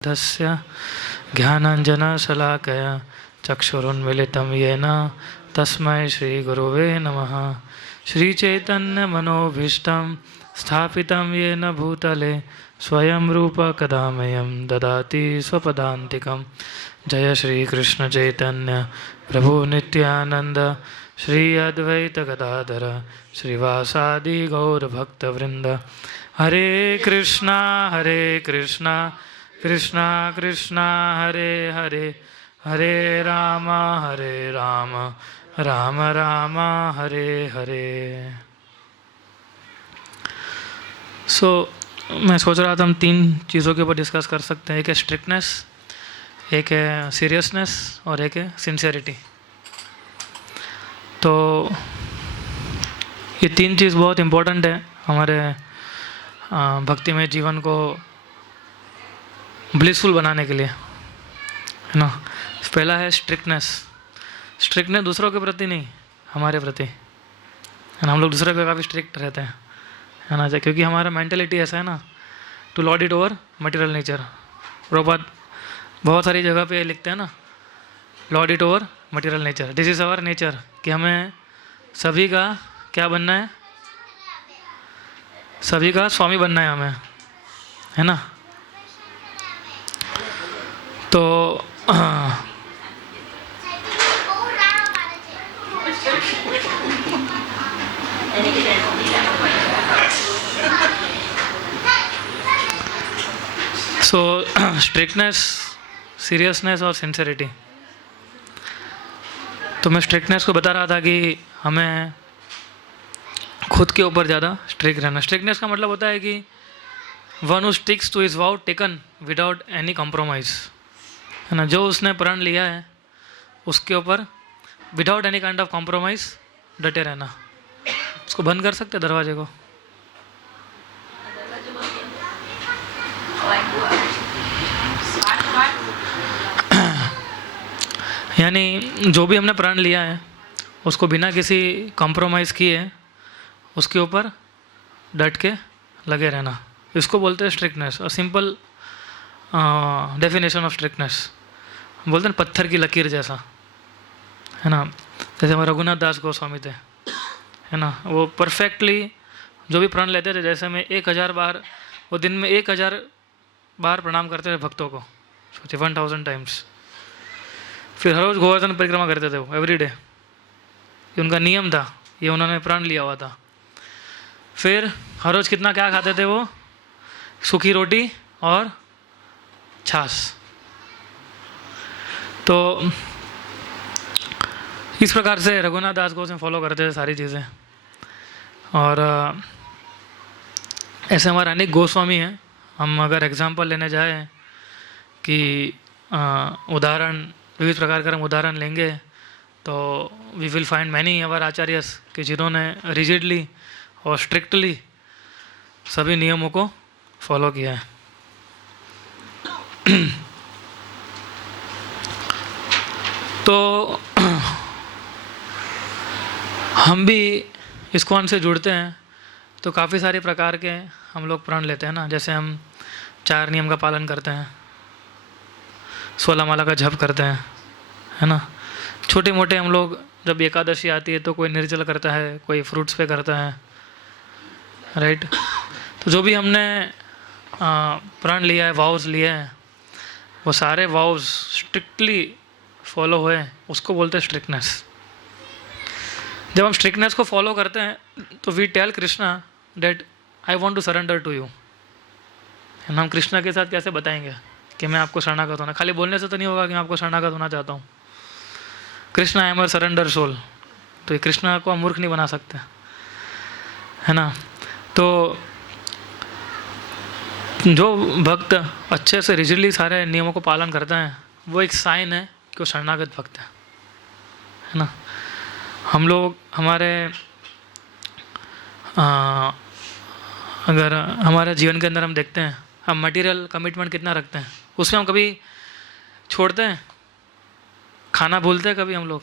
तस्य ज्ञानाञ्जनशलाकया चक्षुरुन्मिलितं येन तस्मै श्रीगुरुवे नमः। श्रीचैतन्यमनोभीष्टं स्थापितं येन भूतले स्वयं रूप कदा मह्यं ददाति स्वपदान्तिकं। जय श्रीकृष्णचैतन्य प्रभु नित्यानन्द श्री अद्वैत गदाधर श्रीवासादि गौरभक्तवृन्द। हरे कृष्णा कृष्णा कृष्णा हरे हरे, हरे राम राम राम हरे हरे। मैं सोच रहा था हम तीन चीज़ों के ऊपर डिस्कस कर सकते हैं। एक है स्ट्रिक्टनेस, एक है सीरियसनेस और एक है सिंसियरिटी। तो ये तीन चीज़ बहुत इम्पोर्टेंट है हमारे भक्तिमय जीवन को ब्लिसफुल बनाने के लिए, है ना। पहला है स्ट्रिक्टनेस। स्ट्रिक्टनेस दूसरों के प्रति नहीं, हमारे प्रति, है ना। हम लोग दूसरों पे काफ़ी स्ट्रिक्ट रहते हैं, है ना, क्योंकि हमारा मेंटेलिटी ऐसा है ना, to lord it over material nature. Prabhupada बहुत सारी जगह पे लिखते हैं ना, lord it over material nature, this is our nature, कि हमें सभी का क्या बनना है, सभी का स्वामी बनना है हमें, है ना। तो स्ट्रिक्टनेस, सीरियसनेस और सिंसियरिटी। तो मैं स्ट्रिक्टनेस को बता रहा था कि हमें खुद के ऊपर ज़्यादा स्ट्रिक्ट रहना। स्ट्रिक्टनेस का मतलब होता है कि one who sticks to his vow taken without any compromise, है ना। जो उसने प्रण लिया है उसके ऊपर without any kind of compromise डटे रहना। उसको बंद कर सकते दरवाजे को। यानी जो भी हमने प्रण लिया है उसको बिना किसी कॉम्प्रोमाइज़ किए उसके ऊपर डट के लगे रहना, इसको बोलते हैं स्ट्रिक्टनेस। और सिंपल डेफिनेशन ऑफ स्ट्रिक्टनेस बोलते हैं पत्थर की लकीर जैसा, है ना। जैसे हमारे रघुनाथ दास गोस्वामी थे, है ना, वो परफेक्टली जो भी प्रण लेते थे, जैसे में 1000 बार, वो दिन में 1000 बार प्रणाम करते थे भक्तों को, सोचिए 1000 टाइम्स। फिर हर रोज़ गोवर्धन परिक्रमा करते थे वो एवरी डे, ये उनका नियम था, ये उन्होंने प्रण लिया हुआ था। फिर हर रोज़ कितना क्या खाते थे वो, सूखी रोटी और छाछ। तो इस प्रकार से रघुनाथ दास को उसमें फॉलो करते थे सारी चीज़ें। और ऐसे हमारे अनेक गोस्वामी हैं। हम अगर एग्जांपल लेने जाएं कि उदाहरण, विविध प्रकार का हम उदाहरण लेंगे तो वी विल फाइंड मैनी अवर आचार्यस कि जिन्होंने रिजिडली और स्ट्रिक्टली सभी नियमों को फॉलो किया है। तो हम भी इस्कॉन से जुड़ते हैं तो काफ़ी सारे प्रकार के हम लोग प्रण लेते हैं ना। जैसे हम 4 नियम का पालन करते हैं, 16 माला का जप करते हैं, है ना। छोटे मोटे हम लोग जब एकादशी आती है तो कोई निर्जल करता है, कोई फ्रूट्स पे करता है, राइट। तो जो भी हमने प्रण लिया है, वाउज लिए हैं, वो सारे वाउज स्ट्रिक्टली फॉलो हुए, उसको बोलते हैं स्ट्रिक्टनेस। जब हम स्ट्रिक्टनेस को फॉलो करते हैं तो we tell Krishna that I want to surrender to you. हम कृष्णा के साथ कैसे बताएंगे कि मैं आपको शरणागत होना, खाली बोलने से तो नहीं होगा कि मैं आपको शरणागत होना चाहता हूँ। Krishna I am your surrender soul, तो ये कृष्णा को हम मूर्ख नहीं बना सकते, है ना। तो जो भक्त अच्छे से रिजिडली सारे नियमों को पालन करते हैं वो एक साइन है कि वो शरणागत भक्त है ना। हम लोग हमारे अगर हमारे जीवन के अंदर हम देखते हैं, हम मटेरियल कमिटमेंट कितना रखते हैं, उसमें हम कभी छोड़ते हैं, खाना भूलते हैं कभी हम लोग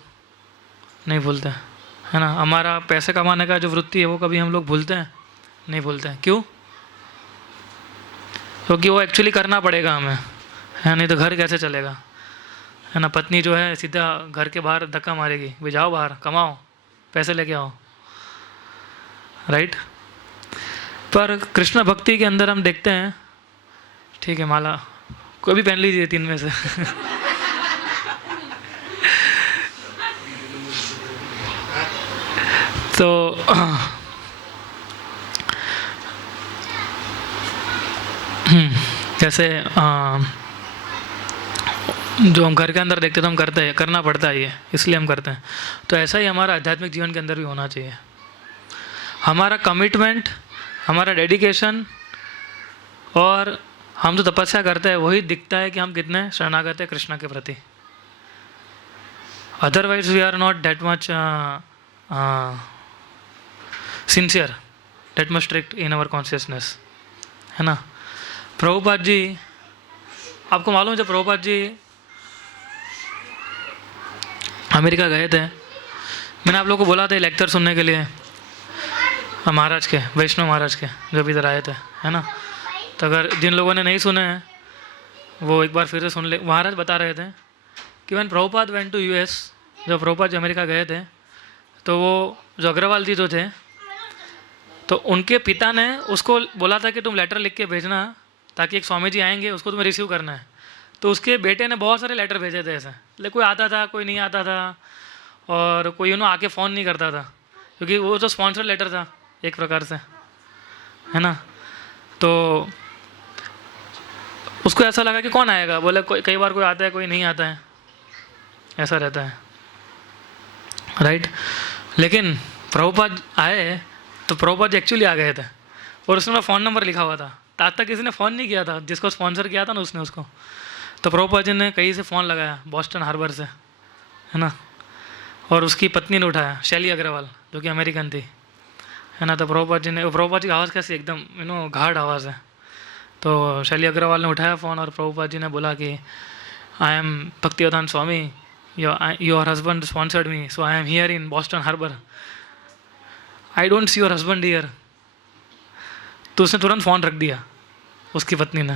नहीं भूलते, है ना। हमारा पैसे कमाने का जो वृत्ति है वो कभी हम लोग भूलते हैं नहीं भूलते हैं। क्यों? क्योंकि वो एक्चुअली करना पड़ेगा हमें, है, नहीं तो घर कैसे चलेगा, है ना। पत्नी जो है सीधा घर के बाहर धक्का मारेगी, भाई जाओ बाहर कमाओ, पैसे लेके आओ, राइट। पर कृष्ण भक्ति के अंदर हम देखते हैं, ठीक है माला कोई भी पहन लीजिए 3 में से तो जैसे जो हम घर के अंदर देखते तो हम करते हैं, करना पड़ता है ये, इसलिए हम करते हैं। तो ऐसा ही हमारा आध्यात्मिक जीवन के अंदर भी होना चाहिए। हमारा कमिटमेंट, हमारा डेडिकेशन, और हम जो तपस्या करते हैं वही दिखता है कि हम कितने शरणागत हैं कृष्ण के प्रति। Otherwise we are not that much sincere, that much strict in our consciousness, है ना। प्रभुपाद जी, आपको मालूम है जब प्रभुपाद जी अमेरिका गए थे, मैंने आप लोगों को बोला था लेक्चर सुनने के लिए, महाराज के, वैष्णव महाराज के, जब इधर आए थे, है ना। तो अगर जिन लोगों ने नहीं सुने हैं वो एक बार फिर से सुन ले। महाराज बता रहे थे कि when Prabhupada went to US, जब प्रभुपाद जी अमेरिका गए थे तो वो जो अग्रवाल जी जो थे, तो उनके पिता ने उसको बोला था कि तुम लेटर लिख के भेजना, ताकि एक स्वामी जी आएंगे उसको तुम्हें रिसीव करना है। तो उसके बेटे ने बहुत सारे लेटर भेजे थे ऐसे, लेकिन कोई आता था कोई नहीं आता था, और कोई आके फ़ोन नहीं करता था, क्योंकि वो तो स्पॉन्सर लेटर था एक प्रकार से, है ना। तो उसको ऐसा लगा कि कौन आएगा, बोले कई बार कोई आता है कोई नहीं आता है, ऐसा रहता है, राइट। लेकिन प्रभुपाद आए तो प्रभुपाद जी एक्चुअली आ गए थे, और उसमें फ़ोन नंबर लिखा हुआ था। आज तक किसी ने फ़ोन नहीं किया था, जिसको स्पॉन्सर किया था ना उसने उसको। तो प्रभुपाद जी ने कहीं से फ़ोन लगाया, बॉस्टन हार्बर से, है ना, और उसकी पत्नी ने उठाया, शैली अग्रवाल, जो कि अमेरिकन थी, है ना। तो प्रभुपाद जी की आवाज़ कैसी एकदम गाढ़ आवाज़ है। तो शैली अग्रवाल ने उठाया फ़ोन, और प्रभुपाद जी ने बोला कि I am Bhaktivedanta Swami, your husband sponsored me, so I am here in Boston harbour, I don't see your husband here. तो उसने तुरंत फ़ोन रख दिया, उसकी पत्नी ने।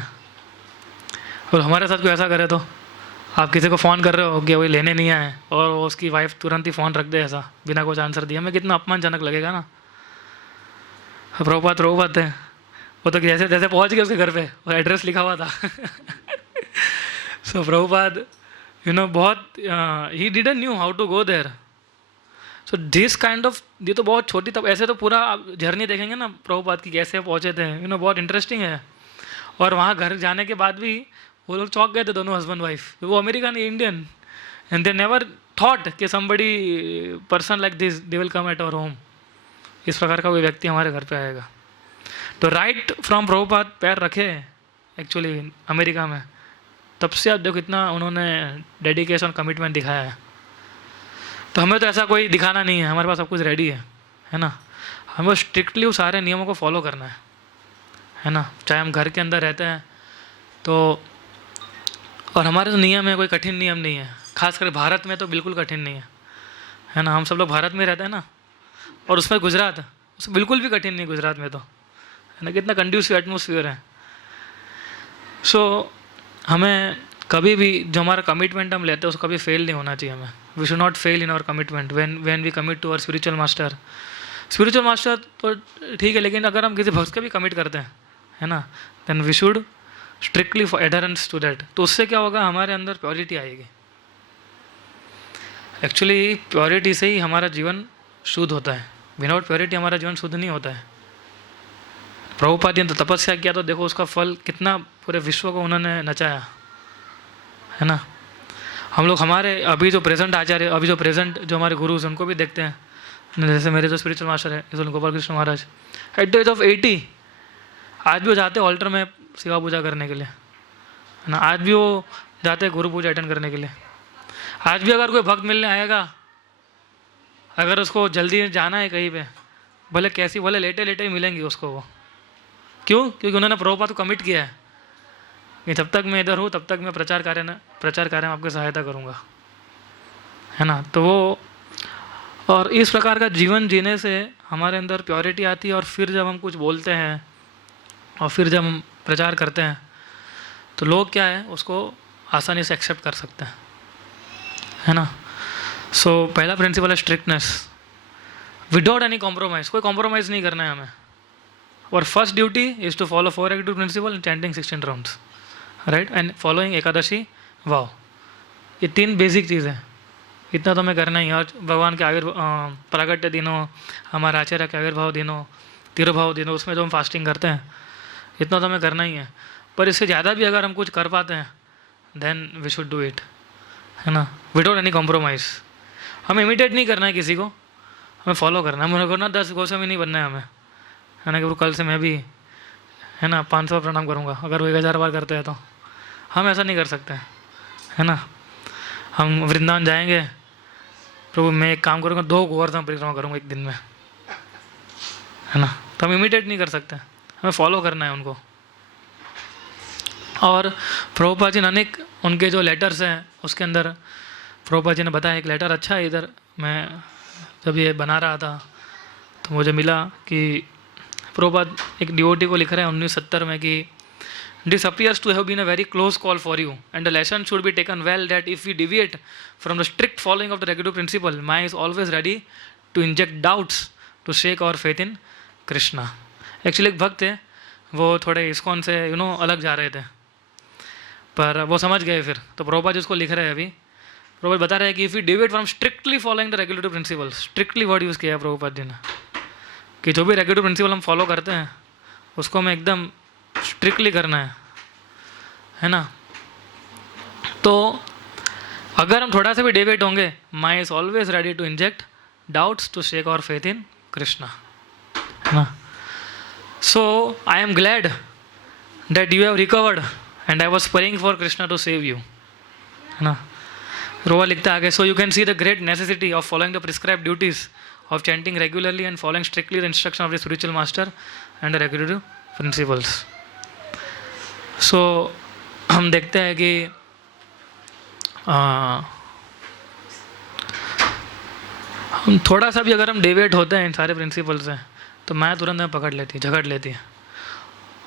और हमारे साथ कोई ऐसा करे तो, आप किसी को फ़ोन कर रहे हो कि वही लेने नहीं आए, और उसकी वाइफ तुरंत ही फ़ोन रख दे ऐसा, बिना कुछ आंसर दिया, हमें कितना अपमानजनक लगेगा ना। प्रभुपाद है, वो तो जैसे जैसे पहुंच गए उसके घर पे, और एड्रेस लिखा हुआ था सो प्रभुपाद बहुत ही didn't knew how to go there. So this kind of, ये तो बहुत छोटी, तब ऐसे तो पूरा आप जर्नी देखेंगे ना प्रभुपाद की, कैसे पहुंचे थे, बहुत इंटरेस्टिंग है। और वहाँ घर जाने के बाद भी वो लोग चौंक गए थे, दोनों हस्बैंड वाइफ, वो American Indian, and they never thought कि somebody person like this they will come at our home, इस प्रकार का कोई व्यक्ति हमारे घर पे आएगा। तो राइट फ्रॉम प्रभुपाद पैर रखे एक्चुअली अमेरिका में, तब से आप देखो इतना उन्होंने डेडिकेशन कमिटमेंट दिखाया है। तो हमें तो ऐसा कोई दिखाना नहीं है, हमारे पास सब कुछ रेडी है ना। हमें स्ट्रिक्टली उस सारे नियमों को फॉलो करना है ना। चाहे हम घर के अंदर रहते हैं तो, और हमारे जो नियम है कोई कठिन नियम नहीं है, खासकर भारत में तो बिल्कुल कठिन नहीं है ना। हम सब लोग भारत में रहते हैं ना, और उसमें गुजरात, उसमें बिल्कुल भी कठिन नहीं गुजरात में तो, है ना, कितना कंड्यूसिव एटमोसफियर है। सो हमें कभी भी जो हमारा कमिटमेंट हम लेते हैं उसको कभी फेल नहीं होना चाहिए हमें। We should not fail in our commitment when we commit to our spiritual master. Spiritual master तो ठीक है, लेकिन अगर हम किसी भक्त का भी कमिट करते हैं, है ना, then we should strictly for adherence to that. तो उससे क्या होगा, हमारे अंदर प्योरिटी आएगी। एक्चुअली प्योरिटी से ही हमारा जीवन शुद्ध होता है, विदाउट प्योरिटी हमारा जीवन शुद्ध नहीं होता है। प्रभुपाद जी ने तो तपस्या किया, तो देखो उसका फल कितना पूरे विश्व को उन्होंने नचाया, है ना। हम लोग हमारे अभी जो प्रेजेंट आचार्य, अभी जो प्रेजेंट जो हमारे गुरुज उनको भी देखते हैं, जैसे मेरे जो स्पिरिचुअल मास्टर है गोपाल कृष्ण महाराज, एट द एज ऑफ 80 आज भी वो जाते हैं ऑल्टर में सेवा पूजा करने के लिए, है ना। आज भी वो जाते हैं गुरु पूजा अटेंड करने के लिए। आज भी अगर कोई भक्त मिलने आएगा, अगर उसको जल्दी जाना है कहीं पे, भले कैसी, भले लेटे लेटे ही मिलेंगी उसको वो। क्यों? क्योंकि उन्होंने प्रभुपाद को कमिट किया है कि जब तक मैं इधर हूँ तब तक मैं प्रचार कार्य में आपकी सहायता करूँगा, है ना। तो वो, और इस प्रकार का जीवन जीने से हमारे अंदर प्योरिटी आती है, और फिर जब हम कुछ बोलते हैं और फिर जब हम प्रचार करते हैं तो लोग क्या है उसको आसानी से एक्सेप्ट कर सकते हैं, है ना। सो पहला प्रिंसिपल है स्ट्रिक्टनेस, विदाउट एनी कॉम्प्रोमाइज़, कोई कॉम्प्रोमाइज़ नहीं करना है हमें। और first duty is to follow 4 active principle and chanting 16 rounds, right, and following Ekadashi vow. ये 3 बेसिक चीज़ है, इतना तो हमें करना ही। और भगवान के प्रागट्य दिनों, हमारे आचार्य के आविर्भाव दिनों, तिरुभाव दिनों, उसमें जो हम फास्टिंग करते हैं, इतना तो हमें करना ही है। पर इससे ज़्यादा भी अगर हम कुछ कर पाते हैं then we should do it, है ना, विदाउट एनी कॉम्प्रोमाइज़। हमें इमिटेट नहीं करना है किसी को, हमें फॉलो करना है। मुझे ना 10 गोस्वामी नहीं बनना है हमें, है ना, कि कल से मैं भी, है ना, 500 प्रणाम करूँगा, अगर वो 1000 बार करते हैं तो हम ऐसा नहीं कर सकते, है ना। हम वृंदावन जाएंगे, प्रभु मैं एक काम करूँगा, 2 गोवर्धन परिक्रमा करूँगा एक दिन में, है ना, तो हम इमिटेट नहीं कर सकते, हमें फॉलो करना है उनको। और प्रभुपाद जी ने अनेक उनके जो लेटर्स हैं उसके अंदर प्रभुपाद जी ने बताया, एक लेटर अच्छा है, इधर मैं जब ये बना रहा था तो मुझे मिला कि प्रभुपाद एक डिवोटी को लिख रहे हैं 1970 में कि this appears to have been a very close call for you and the lesson should be taken well that if we deviate from the strict following of the regulative principle, Maya is always ready to inject doubts to shake our faith in Krishna। Actually एक भक्त थे, वो थोड़े ISKCON से अलग जा रहे थे, पर वो समझ गए फिर, तो प्रभुपाद जी उसको लिख रहे हैं अभी। प्रभुपाद बता रहे हैं कि if you deviate from strictly following the regulative principle, strictly word use किया है प्रभुपाद जी ने, कि जो भी रेगुलेटिव प्रिंसिपल हम फॉलो करते हैं उसको हमें एकदम स्ट्रिक्टली करना है ना। तो अगर हम थोड़ा सा भी डेविएट होंगे, my is always ready to inject doubts to shake our faith in Krishna, है ना। So I am glad that you have recovered and I was praying for Krishna to save you, है ना। रोवा लिखता आगे, so you can see the great necessity of following the prescribe duties of chanting regularly and following strictly the instruction of the spiritual master and the regulative principles. सो हम देखते हैं कि हम थोड़ा सा भी अगर हम डेविएट होते हैं इन सारे प्रिंसिपल से तो माया तुरंत हमें पकड़ लेती है, झगड़ लेती है।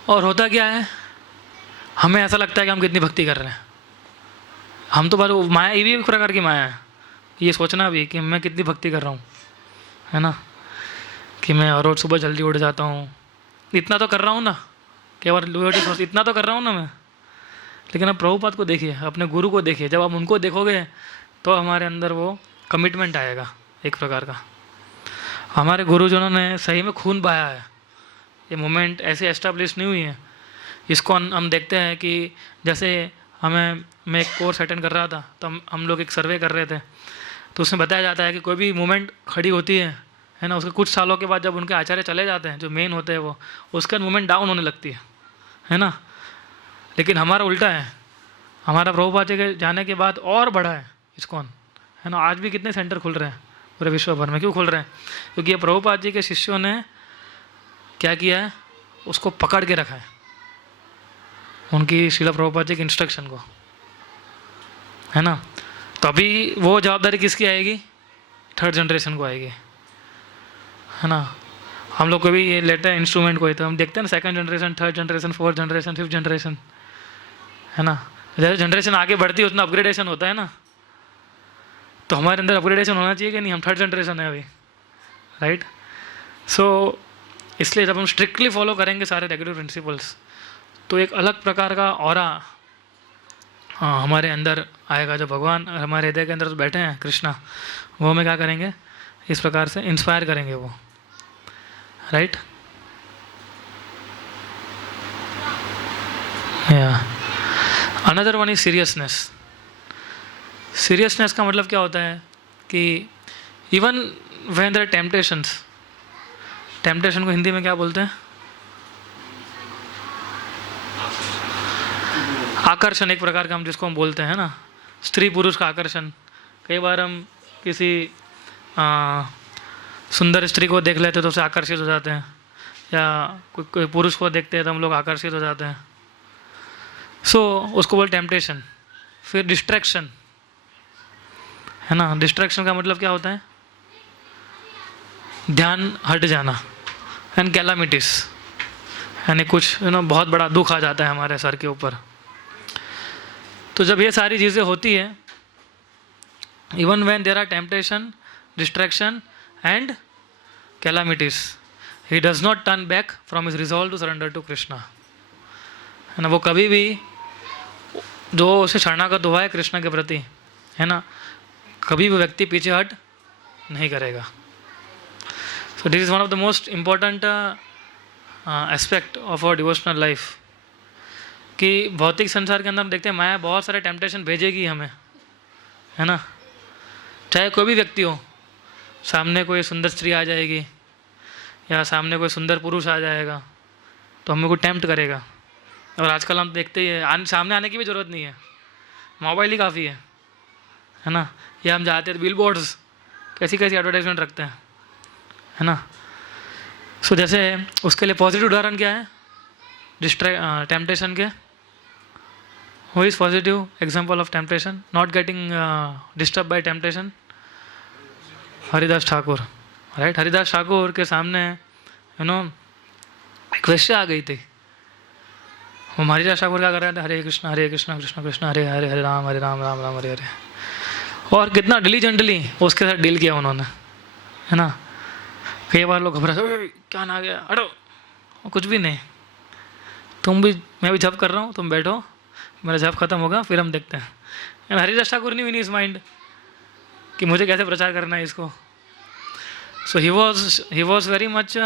और होता क्या है, हमें ऐसा लगता है कि हम कितनी भक्ति कर रहे हैं। हम तो बस माया, ये भी एक प्रकार की माया है, ये सोचना भी कि मैं कितनी भक्ति कर रहा हूँ, है ना, कि मैं रोज़ सुबह जल्दी उठ जाता हूँ, इतना तो कर रहा हूँ ना, केवल इतना तो कर रहा हूँ ना मैं। लेकिन अब प्रभुपाद को देखिए, अपने गुरु को देखिए, जब आप उनको देखोगे तो हमारे अंदर वो कमिटमेंट आएगा एक प्रकार का। हमारे गुरुजनों ने सही में खून बहाया है, ये मूवमेंट ऐसे एस्टेब्लिश नहीं हुई है। इसको हम देखते हैं कि जैसे मैं एक कोर्स अटेंड कर रहा था, तो हम लोग एक सर्वे कर रहे थे, तो उसमें बताया जाता है कि कोई भी मूवमेंट खड़ी होती है ना, उसके कुछ सालों के बाद जब उनके आचार्य चले जाते हैं, जो मेन होते हैं वो, उसके बाद मूवमेंट डाउन होने लगती है ना। लेकिन हमारा उल्टा है, हमारा प्रभुपाद जी के जाने के बाद और बढ़ा है इस्कॉन, है ना। आज भी कितने सेंटर खुल रहे हैं पूरे विश्व भर में, क्यों खुल रहे हैं? क्योंकि ये प्रभुपाद जी के शिष्यों ने क्या किया है, उसको पकड़ के रखा है, उनकी श्रील प्रभुपाद जी के इंस्ट्रक्शन को, है ना। तो अभी वो जवाबदारी किसकी आएगी? 3rd जनरेशन को आएगी, है ना। हम लोग को भी ये लेते हैं इंस्ट्रूमेंट को ही, तो हम देखते हैं ना 2nd generation, 3rd generation, 4th generation, 5th generation, है ना। जैसे जनरेशन आगे बढ़ती है उतना अपग्रेडेशन होता है ना, तो हमारे अंदर अपग्रेडेशन होना चाहिए कि नहीं? हम 3rd जनरेशन है अभी, राइट। सो इसलिए जब हम स्ट्रिक्टली फॉलो करेंगे सारे रेगुलर प्रिंसिपल्स, तो एक अलग प्रकार का ऑरा हमारे अंदर आएगा। जो भगवान हमारे हृदय के अंदर बैठे हैं कृष्णा, वो हमें क्या करेंगे, इस प्रकार से इंस्पायर करेंगे वो, right. Another one is seriousness. Seriousness का मतलब क्या होता है कि even when there temptations, temptation को हिंदी में क्या बोलते हैं? आकर्षण एक प्रकार का हम जिसको हम बोलते हैं ना, स्त्री पुरुष का आकर्षण। कई बार हम किसी सुंदर स्त्री को देख लेते तो उससे आकर्षित हो जाते हैं, या कोई पुरुष को देखते हैं तो हम लोग आकर्षित हो जाते हैं। सो उसको बोल टेम्पटेशन। फिर डिस्ट्रैक्शन, है ना। डिस्ट्रैक्शन का मतलब क्या होता है? ध्यान हट जाना। एंड कैलामिटीज, यानी कुछ बहुत बड़ा दुख आ जाता है हमारे सर के ऊपर, तो जब ये सारी चीज़ें होती है, even when there are temptation, distraction and calamities, he does not turn back from his resolve to surrender to Krishna, है ना। वो कभी भी जो उसे शरणागत हुआ है कृष्ण के प्रति, है ना, कभी भी व्यक्ति पीछे हट नहीं करेगा। So this is one of the most important aspect of our devotional life, कि भौतिक संसार के अंदर हम देखते हैं माया बहुत सारे टेम्पटेशन भेजेगी हमें, है ना। चाहे कोई भी व्यक्ति हो, सामने कोई सुंदर स्त्री आ जाएगी या सामने कोई सुंदर पुरुष आ जाएगा तो हमें को टेम्प्ट करेगा। और आजकल हम देखते ही है, सामने आने की भी ज़रूरत नहीं है, मोबाइल ही काफ़ी है ना। या हम जाते हैं बिल बोर्ड्स कैसी कैसी एडवर्टाइजमेंट रखते हैं, है ना। सो जैसे उसके लिए पॉजिटिव उदाहरण क्या है, टेम्पटेशन के, who is positive example of temptation, not getting disturb by temptation? Haridas Thakur, right. Haridas Thakur के सामने एक वैश्य आ गई थी। वो हरिदास ठाकुर क्या कर रहे थे, हरे कृष्ण कृष्ण कृष्ण हरे हरे, हरे राम राम राम हरे हरे। और कितना डिलीजेंटली उसके साथ डील किया उन्होंने, है ना। कई बार लोग घबरा, क्या ना गया, हटो, कुछ भी नहीं, मैं भी जप कर रहा हूँ, तुम बैठो, मेरा जप खत्म होगा फिर हम देखते हैं। हरिदास ठाकुर नहीं इस माइंड कि मुझे कैसे प्रचार करना है इसको। So he was very much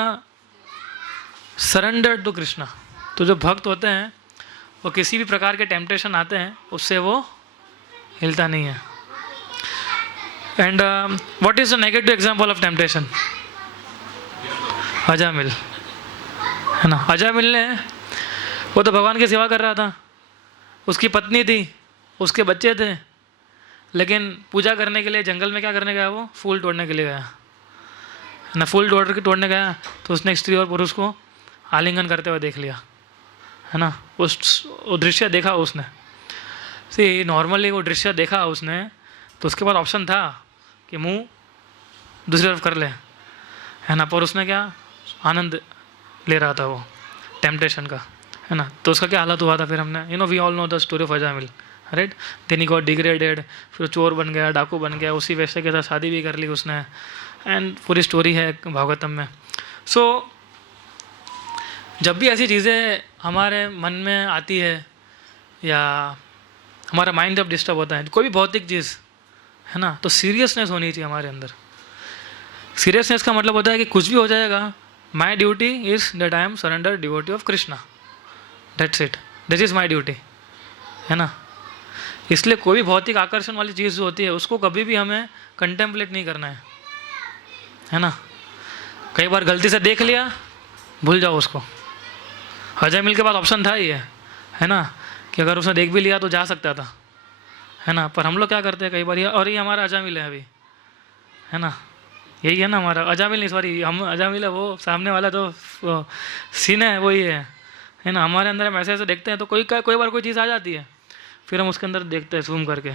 surrendered to Krishna. तो जो भक्त होते हैं वो किसी भी प्रकार के टेम्पटेशन आते हैं उससे वो हिलता नहीं है। And what is the negative example of temptation? Ajamil, है ना। अजामिल ने, वो तो भगवान की सेवा कर रहा था, उसकी पत्नी थी, उसके बच्चे थे, लेकिन पूजा करने के लिए जंगल में क्या करने गया, वो फूल तोड़ने के लिए गया, है ना। फूल तोड़ने गया तो उसने एक स्त्री और पुरुष को आलिंगन करते हुए देख लिया, है ना। वो दृश्य देखा उसने। सी नॉर्मली वो दृश्य देखा उसने तो उसके बाद ऑप्शन था कि मुंह दूसरी तरफ कर ले, है ना। पर उसने क्या आनंद ले रहा था वो टेम्पटेशन का, है ना। तो उसका क्या हालत हुआ था फिर हमने, we all know the story of Ajamil, right. Then he got degraded, फिर चोर बन गया, डाकू बन गया, उसी वैसे के साथ शादी भी कर ली उसने, एंड पूरी स्टोरी है भागवतम में। सो जब भी ऐसी चीज़ें हमारे मन में आती है या हमारा माइंड जब डिस्टर्ब होता है, कोई भी भौतिक चीज़, है ना, तो सीरियसनेस होनी चाहिए हमारे अंदर। सीरियसनेस का मतलब होता है कि कुछ भी हो जाएगा, my duty is that I am surrender devotee of Krishna, that's it, this is my duty, है ना। इसलिए कोई भी भौतिक आकर्षण वाली चीज़ जो होती है उसको कभी भी हमें कंटेम्पलेट नहीं करना है ना। कई बार गलती से देख लिया, भूल जाओ उसको। अजामिल के पास ऑप्शन था ही है ना, कि अगर उसने देख भी लिया तो जा सकता था, है ना। पर हम लोग क्या करते हैं कई बार, और ये हमारा अजामिल है अभी, है ना। यही है ना हमारा अजामिल, नहीं सॉरी, हम अजामिल है, वो सामने वाला तो सीन है वही है ना। हमारे अंदर हम ऐसे ऐसे देखते हैं तो कोई बार कोई चीज़ आ जाती है, फिर हम उसके अंदर देखते हैं जूम करके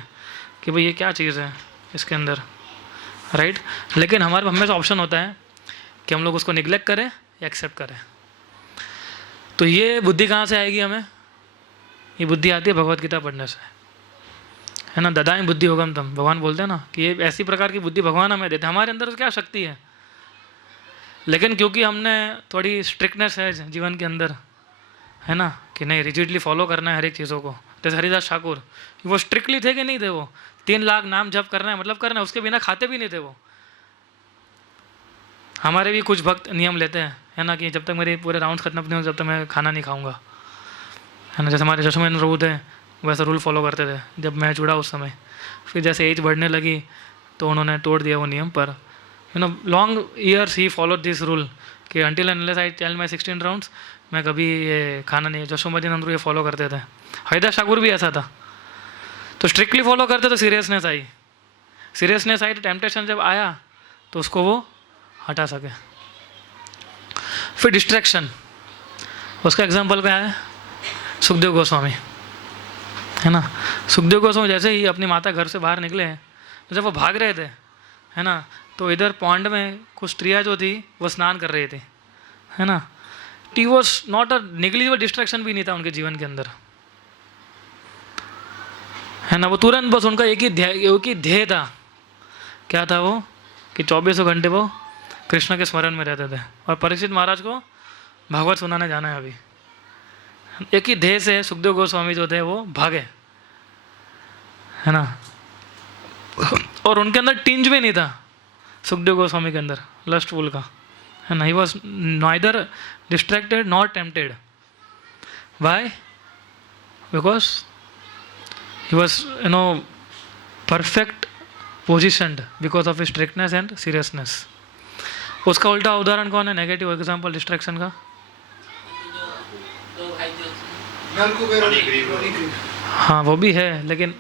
कि भाई ये क्या चीज़ है इसके अंदर, राइट। लेकिन हमारे हमेशा ऑप्शन होता है कि हम लोग उसको निगलेक्ट करें या एक्सेप्ट करें। तो ये बुद्धि कहाँ से आएगी हमें? ये बुद्धि आती है भगवत गीता पढ़ने से, है ना। ददाई बुद्धि होगम तम, भगवान बोलते हैं ना कि ये ऐसी प्रकार की बुद्धि भगवान हमें देते हैं। हमारे अंदर क्या शक्ति है, लेकिन क्योंकि हमने थोड़ी स्ट्रिक्टनेस है जीवन के अंदर, है ना, कि नहीं रिजिडली फॉलो करना है हर एक चीज़ों को। जैसे हरिदास ठाकुर, वो स्ट्रिक्टली थे कि नहीं थे? वो 3 लाख नाम जप करना है मतलब करना है, उसके बिना खाते भी नहीं थे वो। हमारे भी कुछ भक्त नियम लेते हैं, है ना, कि जब तक मेरे पूरे राउंड्स खत्म नहीं हो जब तक मैं खाना नहीं खाऊंगा, है ना। जैसे हमारे जसोमेन प्रभु थे वैसा रूल फॉलो करते थे जब मैं जुड़ा उस समय। फिर जैसे एज बढ़ने लगी तो उन्होंने तोड़ दिया वो नियम, पर long years he followed this rule कि until unless I tell my 16 rounds मैं कभी ये खाना नहीं। जसोमती नंदरू ये फॉलो करते थे, हरिदास ठाकुर भी ऐसा था। तो स्ट्रिक्टली फॉलो करते तो सीरियसनेस आई तो टेम्पटेशन जब आया तो उसको वो हटा सके। फिर डिस्ट्रैक्शन, उसका एग्जाम्पल क्या है? सुखदेव गोस्वामी, है ना। सुखदेव गोस्वामी जैसे ही अपनी माता घर से बाहर निकले, तो जब वो भाग रहे थे, है ना, तो इधर पॉन्ड में कुछ स्त्रियाँ जो थी वो स्नान कर रही थी, है ना। T was not a negligible distraction भी नहीं था उनके जीवन के अंदर। है ना। वो तुरंत बस उनका एक ही ध्येय था। क्या था वो? कि 24 घंटे वो कृष्ण के स्मरण में रहते थे। और परीक्षित महाराज को भागवत सुनाने जाना है अभी। एक ही ध्येय से सुखदेव गोस्वामी जो थे वो भागे, है ना। और उनके अंदर टिंज भी नहीं था, सुखदेव गोस्वामी के अंदर लस्टफुल का, है ना। He was neither distracted not tempted. Why? Because he was perfect positioned because of strictness and seriousness. उसका उल्टा उदाहरण कौन है, नेगेटिव एग्जाम्पल डिस्ट्रैक्शन का? हाँ वो भी है, लेकिन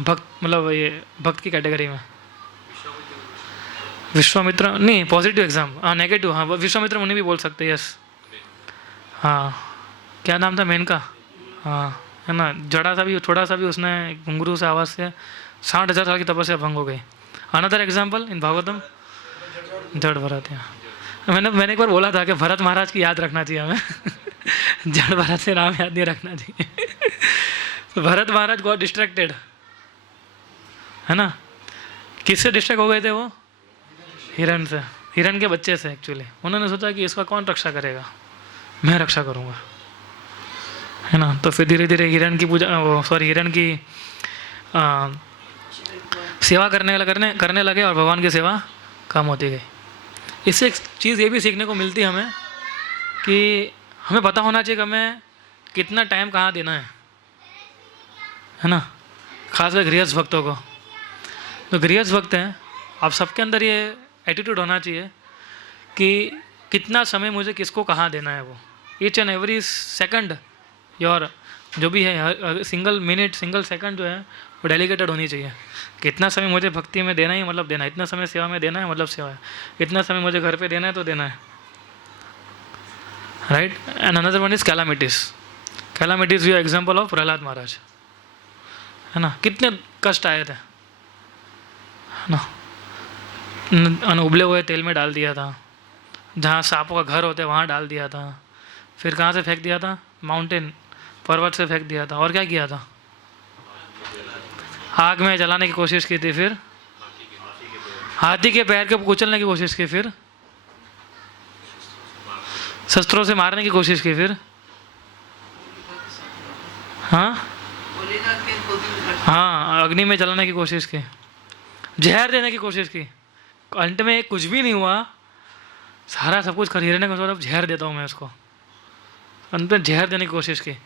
भक्त, मतलब ये भक्त की कैटेगरी में विश्वामित्र नहीं, पॉजिटिव एग्जाम, हाँ नेगेटिव, हाँ विश्वामित्र मुनि भी बोल सकते हैं, यस। हाँ क्या नाम था मेनका? हाँ है ना, जड़ा सा भी, थोड़ा सा भी उसने घुंघरू से आवाज़ से 60,000 साल की तपस्या भंग हो गई। अनदर एग्जाम्पल इन भागवतम, जड़ भरत। मैंने एक बार बोला था कि भरत महाराज की याद रखना चाहिए हमें जड़ भरत से नाम याद नहीं रखना चाहिए तो भरत महाराज गॉट डिस्ट्रैक्टेड, है ना। किससे डिस्ट्रैक्ट हो गए थे वो? हिरण से, हिरण के बच्चे से एक्चुअली। उन्होंने सोचा कि इसका कौन रक्षा करेगा, मैं रक्षा करूँगा, है ना। तो फिर धीरे धीरे हिरण की पूजा, हिरण की सेवा करने लगे और भगवान की सेवा कम होती गई। इससे एक चीज़ ये भी सीखने को मिलती है हमें कि हमें पता होना चाहिए कि हमें कितना टाइम कहाँ देना है ना। खासकर गृहस्थ भक्तों को, तो गृहस्थ भक्त हैं, आप सबके अंदर ये एटीट्यूड होना चाहिए कि कितना समय मुझे किसको कहाँ देना है। वो each and every second your जो भी है, सिंगल मिनट सिंगल सेकंड जो है वो डेलीकेटेड होनी चाहिए। कितना समय मुझे भक्ति में देना ही मतलब देना है, इतना समय सेवा में देना है मतलब सेवा है, इतना समय मुझे घर पे देना है तो देना है, right. And another one is calamities. Calamities you example of Prahlad Maharaj, है ना। कितने कष्ट आए थे, है ना। उबले हुए तेल में डाल दिया था, जहाँ सांपों का घर होता है वहाँ डाल दिया था, फिर कहाँ से फेंक दिया था? माउंटेन, पर्वत से फेंक दिया था। और क्या किया था? आग में जलाने की कोशिश की थी, फिर हाथी के पैर के कुचलने की कोशिश की, फिर शस्त्रों से मारने की कोशिश की, फिर हाँ अग्नि में जलाने की कोशिश की, जहर देने की कोशिश की। अंत में कुछ भी नहीं हुआ, सारा सब कुछ खरीदने को सोचा जहर देता हूँ मैं उसको, अंत में जहर देने की कोशिश की।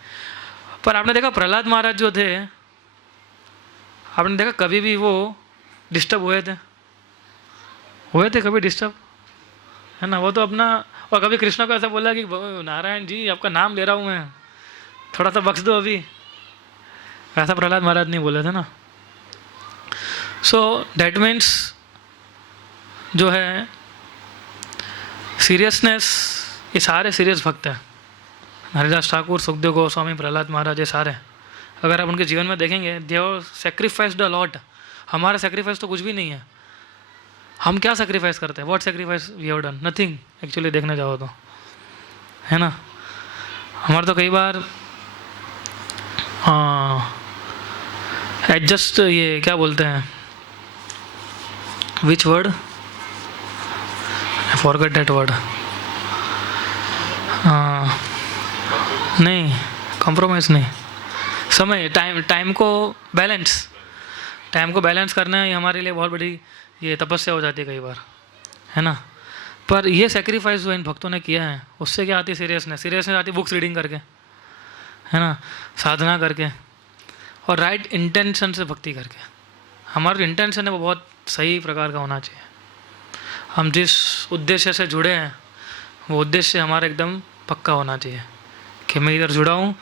पर आपने देखा प्रहलाद महाराज जो थे, आपने देखा कभी भी वो डिस्टर्ब हुए थे कभी डिस्टर्ब, है ना। वो तो अपना, और कभी कृष्ण को ऐसा बोला कि नारायण जी आपका नाम ले रहा हूँ मैं, थोड़ा सा बख्श दो अभी, ऐसा प्रहलाद महाराज नहीं बोले थे ना। सो दैट मीन्स जो है सीरियसनेस, ये सारे सीरियस भक्त हैं। हरिदास ठाकुर, सुखदेव गोस्वामी, प्रहलाद महाराज, ये सारे अगर आप उनके जीवन में देखेंगे, they have sacrificed a lot. हमारा सैक्रिफाइस तो कुछ भी नहीं है। हम क्या सैक्रिफाइस करते हैं? What sacrifice we have done? Nothing actually, देखने जाओ तो, है ना। हमारे तो कई बार एडजस्ट, ये क्या बोलते हैं, which word, I forgot that word. नहीं, कॉम्प्रोमाइज़ नहीं, समय, टाइम को बैलेंस करना ही हमारे लिए बहुत बड़ी ये तपस्या हो जाती है कई बार, है ना। पर ये सेक्रीफाइस जो इन भक्तों ने किया है, उससे क्या आती है? सीरियसनेस आती है बुक्स रीडिंग करके, है ना, साधना करके और राइट इंटेंशन से भक्ति करके। हमारा जो इंटेंशन है वो बहुत सही प्रकार का होना चाहिए। हम जिस उद्देश्य से जुड़े हैं वो उद्देश्य हमारा एकदम पक्का होना चाहिए कि मैं इधर जुड़ा हूँ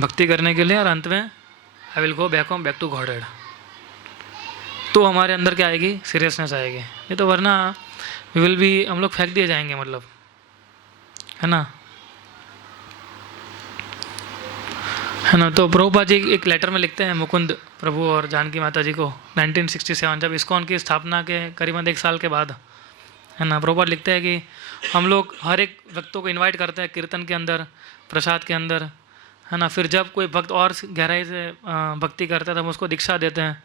भक्ति करने के लिए, और अंत में I will go back to godhead. तो हमारे अंदर क्या आएगी? सीरियसनेस आएगी। नहीं तो वरना वी विल बी, हम लोग फेंक दिए जाएंगे, मतलब, है ना। तो प्रभुपाद जी एक लेटर में लिखते हैं मुकुंद प्रभु और जानकी माता जी को 1967, जब इस्कॉन की स्थापना के करीबन 1 साल के बाद, है ना। प्रभुपाद लिखते हैं कि हम लोग हर एक भक्तों को इनवाइट करते हैं कीर्तन के अंदर, प्रसाद के अंदर, है ना। फिर जब कोई भक्त और गहराई से भक्ति करता है तो हम उसको दीक्षा देते हैं।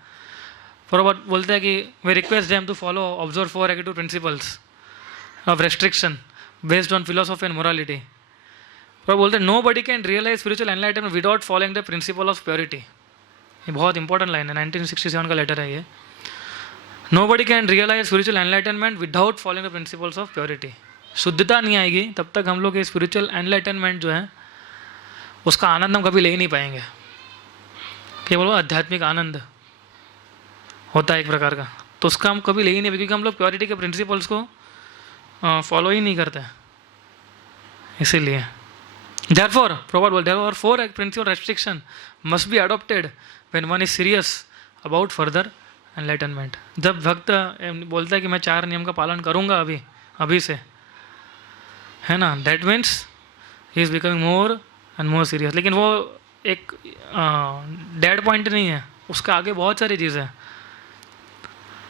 प्रभुपाद बोलते हैं कि we request them to follow observe 4 active principles of restriction based on philosophy and morality. Prabhu बोलते हैं nobody can realise spiritual enlightenment without following the principle of purity. ये बहुत इंपॉर्टेंट लाइन है, 1967 का लेटर है ये। Nobody can realise spiritual enlightenment without following the principles of purity. शुद्धता नहीं आएगी तब तक हम लोग ये स्पिरिचुअल एनलाइटनमेंट जो है उसका आनंद हम कभी ले ही नहीं पाएंगे। केवल आध्यात्मिक आनंद होता है एक प्रकार का, तो उसका हम कभी ले ही नहीं, क्योंकि हम लोग प्योरिटी के प्रिंसिपल्स को फॉलो ही नहीं करते। इसीलिए therefore प्रॉपर बोल therefore 4 principal restriction must be adopted when one is serious about further enlightenment। जब भक्त बोलता है कि मैं 4 नियम का पालन करूंगा अभी से, है ना, that means he is becoming more and more serious। लेकिन वो एक डेड पॉइंट नहीं है, उसका आगे बहुत सारी चीज़ें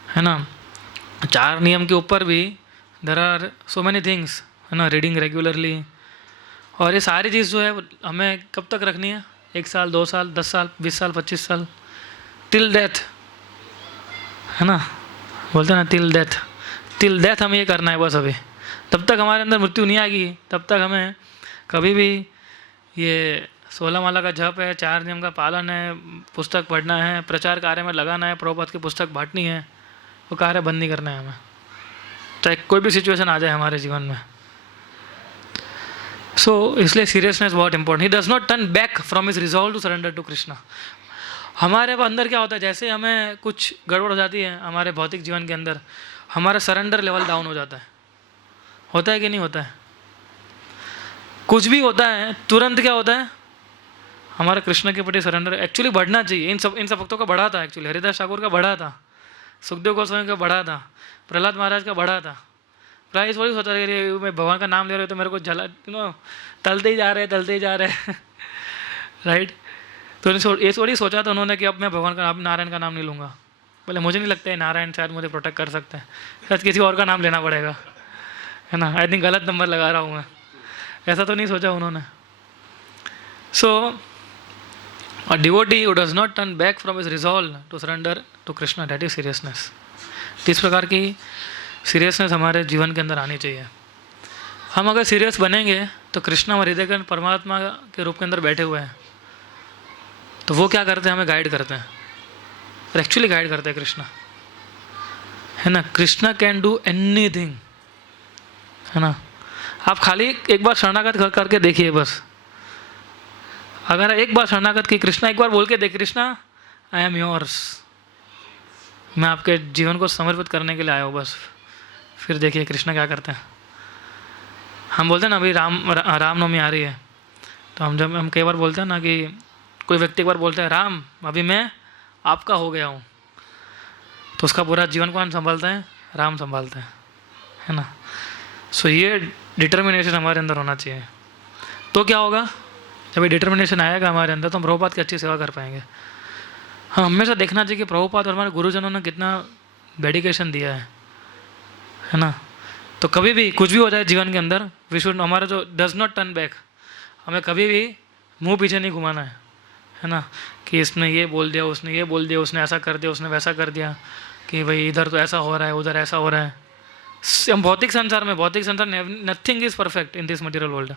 है ना। 4 नियम के ऊपर भी there are so many things, है ना, रीडिंग रेगुलरली। और ये सारी चीज़ जो है हमें कब तक रखनी है? 1 साल, 2 साल, 10 साल, 20 साल, 25 साल, टिल डेथ, है ना। बोलते हैं ना टिल डेथ हमें ये करना है बस। अभी तब तक हमारे अंदर मृत्यु नहीं आएगी तब तक हमें कभी भी ये 16 माला का जप है, 4 नियम का पालन है, पुस्तक पढ़ना है, प्रचार कार्य में लगाना है, प्रभुपाद की पुस्तक बांटनी है, वो कार्य बंद नहीं करना है हमें, चाहे कोई भी सिचुएशन आ जाए हमारे जीवन में। सो इसलिए सीरियसनेस बहुत important. He does not turn back from his resolve to surrender to Krishna. हमारे अंदर क्या होता है, जैसे हमें कुछ गड़बड़ हो जाती है हमारे भौतिक जीवन के अंदर, हमारा सरेंडर लेवल डाउन हो जाता है कि नहीं होता है? कुछ भी होता है तुरंत क्या होता है, हमारा कृष्ण के प्रति सरेंडर एक्चुअली बढ़ना चाहिए। इन सब भक्तों का बढ़ा था, एक्चुअली हरिदास ठाकुर का बढ़ा था, सुखदेव गोस्वामी का बढ़ा था, प्रहलाद महाराज का बढ़ा था। प्रहलाद इस वजह सोचा मैं भगवान का नाम ले रहे हो तो मेरे को तलते ही जा रहे राइट। तो ये थोड़ी सोचा था उन्होंने कि अब मैं भगवान का नाम, नारायण का नाम नहीं लूँगा। बोले मुझे नहीं लगता है नारायण शायद मुझे प्रोटेक्ट कर सकते हैं, शायद किसी और का नाम लेना पड़ेगा, है ना। आई थिंक गलत नंबर लगा रहा हूँ मैं, ऐसा तो नहीं सोचा उन्होंने। सो a devotee who does not turn back from his resolve to surrender to Krishna, that is seriousness। इस प्रकार की सीरियसनेस हमारे जीवन के अंदर आनी चाहिए। हम अगर सीरियस बनेंगे तो कृष्ण हमारे हृदय के परमात्मा के रूप के अंदर बैठे हुए हैं, तो वो क्या करते हैं, हमें गाइड करते हैं, एक्चुअली गाइड करते हैं कृष्ण, है ना। कृष्ण कैन डू एनीथिंग, है ना। आप खाली एक बार शरणागत करके देखिए बस। अगर एक बार शरणागत की, कृष्णा एक बार बोल के देख, कृष्णा आई एम योर्स, मैं आपके जीवन को समर्पित करने के लिए आया हूँ बस। फिर देखिए कृष्णा क्या करते हैं। हम बोलते हैं ना अभी रामनवमी आ रही है, तो हम कई बार बोलते हैं ना कि कोई व्यक्ति एक बार बोलता है राम अभी मैं आपका हो गया हूँ, तो उसका पूरा जीवन कौन संभालता है? राम संभालते हैं, है ना। सो ये डिटर्मिनेशन हमारे अंदर होना चाहिए। तो क्या होगा, जब ये डिटर्मिनेशन आएगा हमारे अंदर तो हम प्रभुपाद की अच्छी सेवा कर पाएंगे। हम हमेशा देखना चाहिए कि प्रभुपाद और हमारे गुरुजनों ने कितना डेडिकेशन दिया है ना। तो कभी भी कुछ भी हो जाए जीवन के अंदर, वी शुड, हमारा जो डज नॉट टर्न बैक, हमें कभी भी मुंह पीछे नहीं घुमाना है ना। कि इसने ये बोल दिया, उसने ये बोल दिया, उसने ऐसा कर दिया, उसने वैसा कर दिया, कि भाई इधर तो ऐसा हो रहा है, उधर ऐसा हो रहा है। हम भौतिक संसार nothing is perfect in this material world.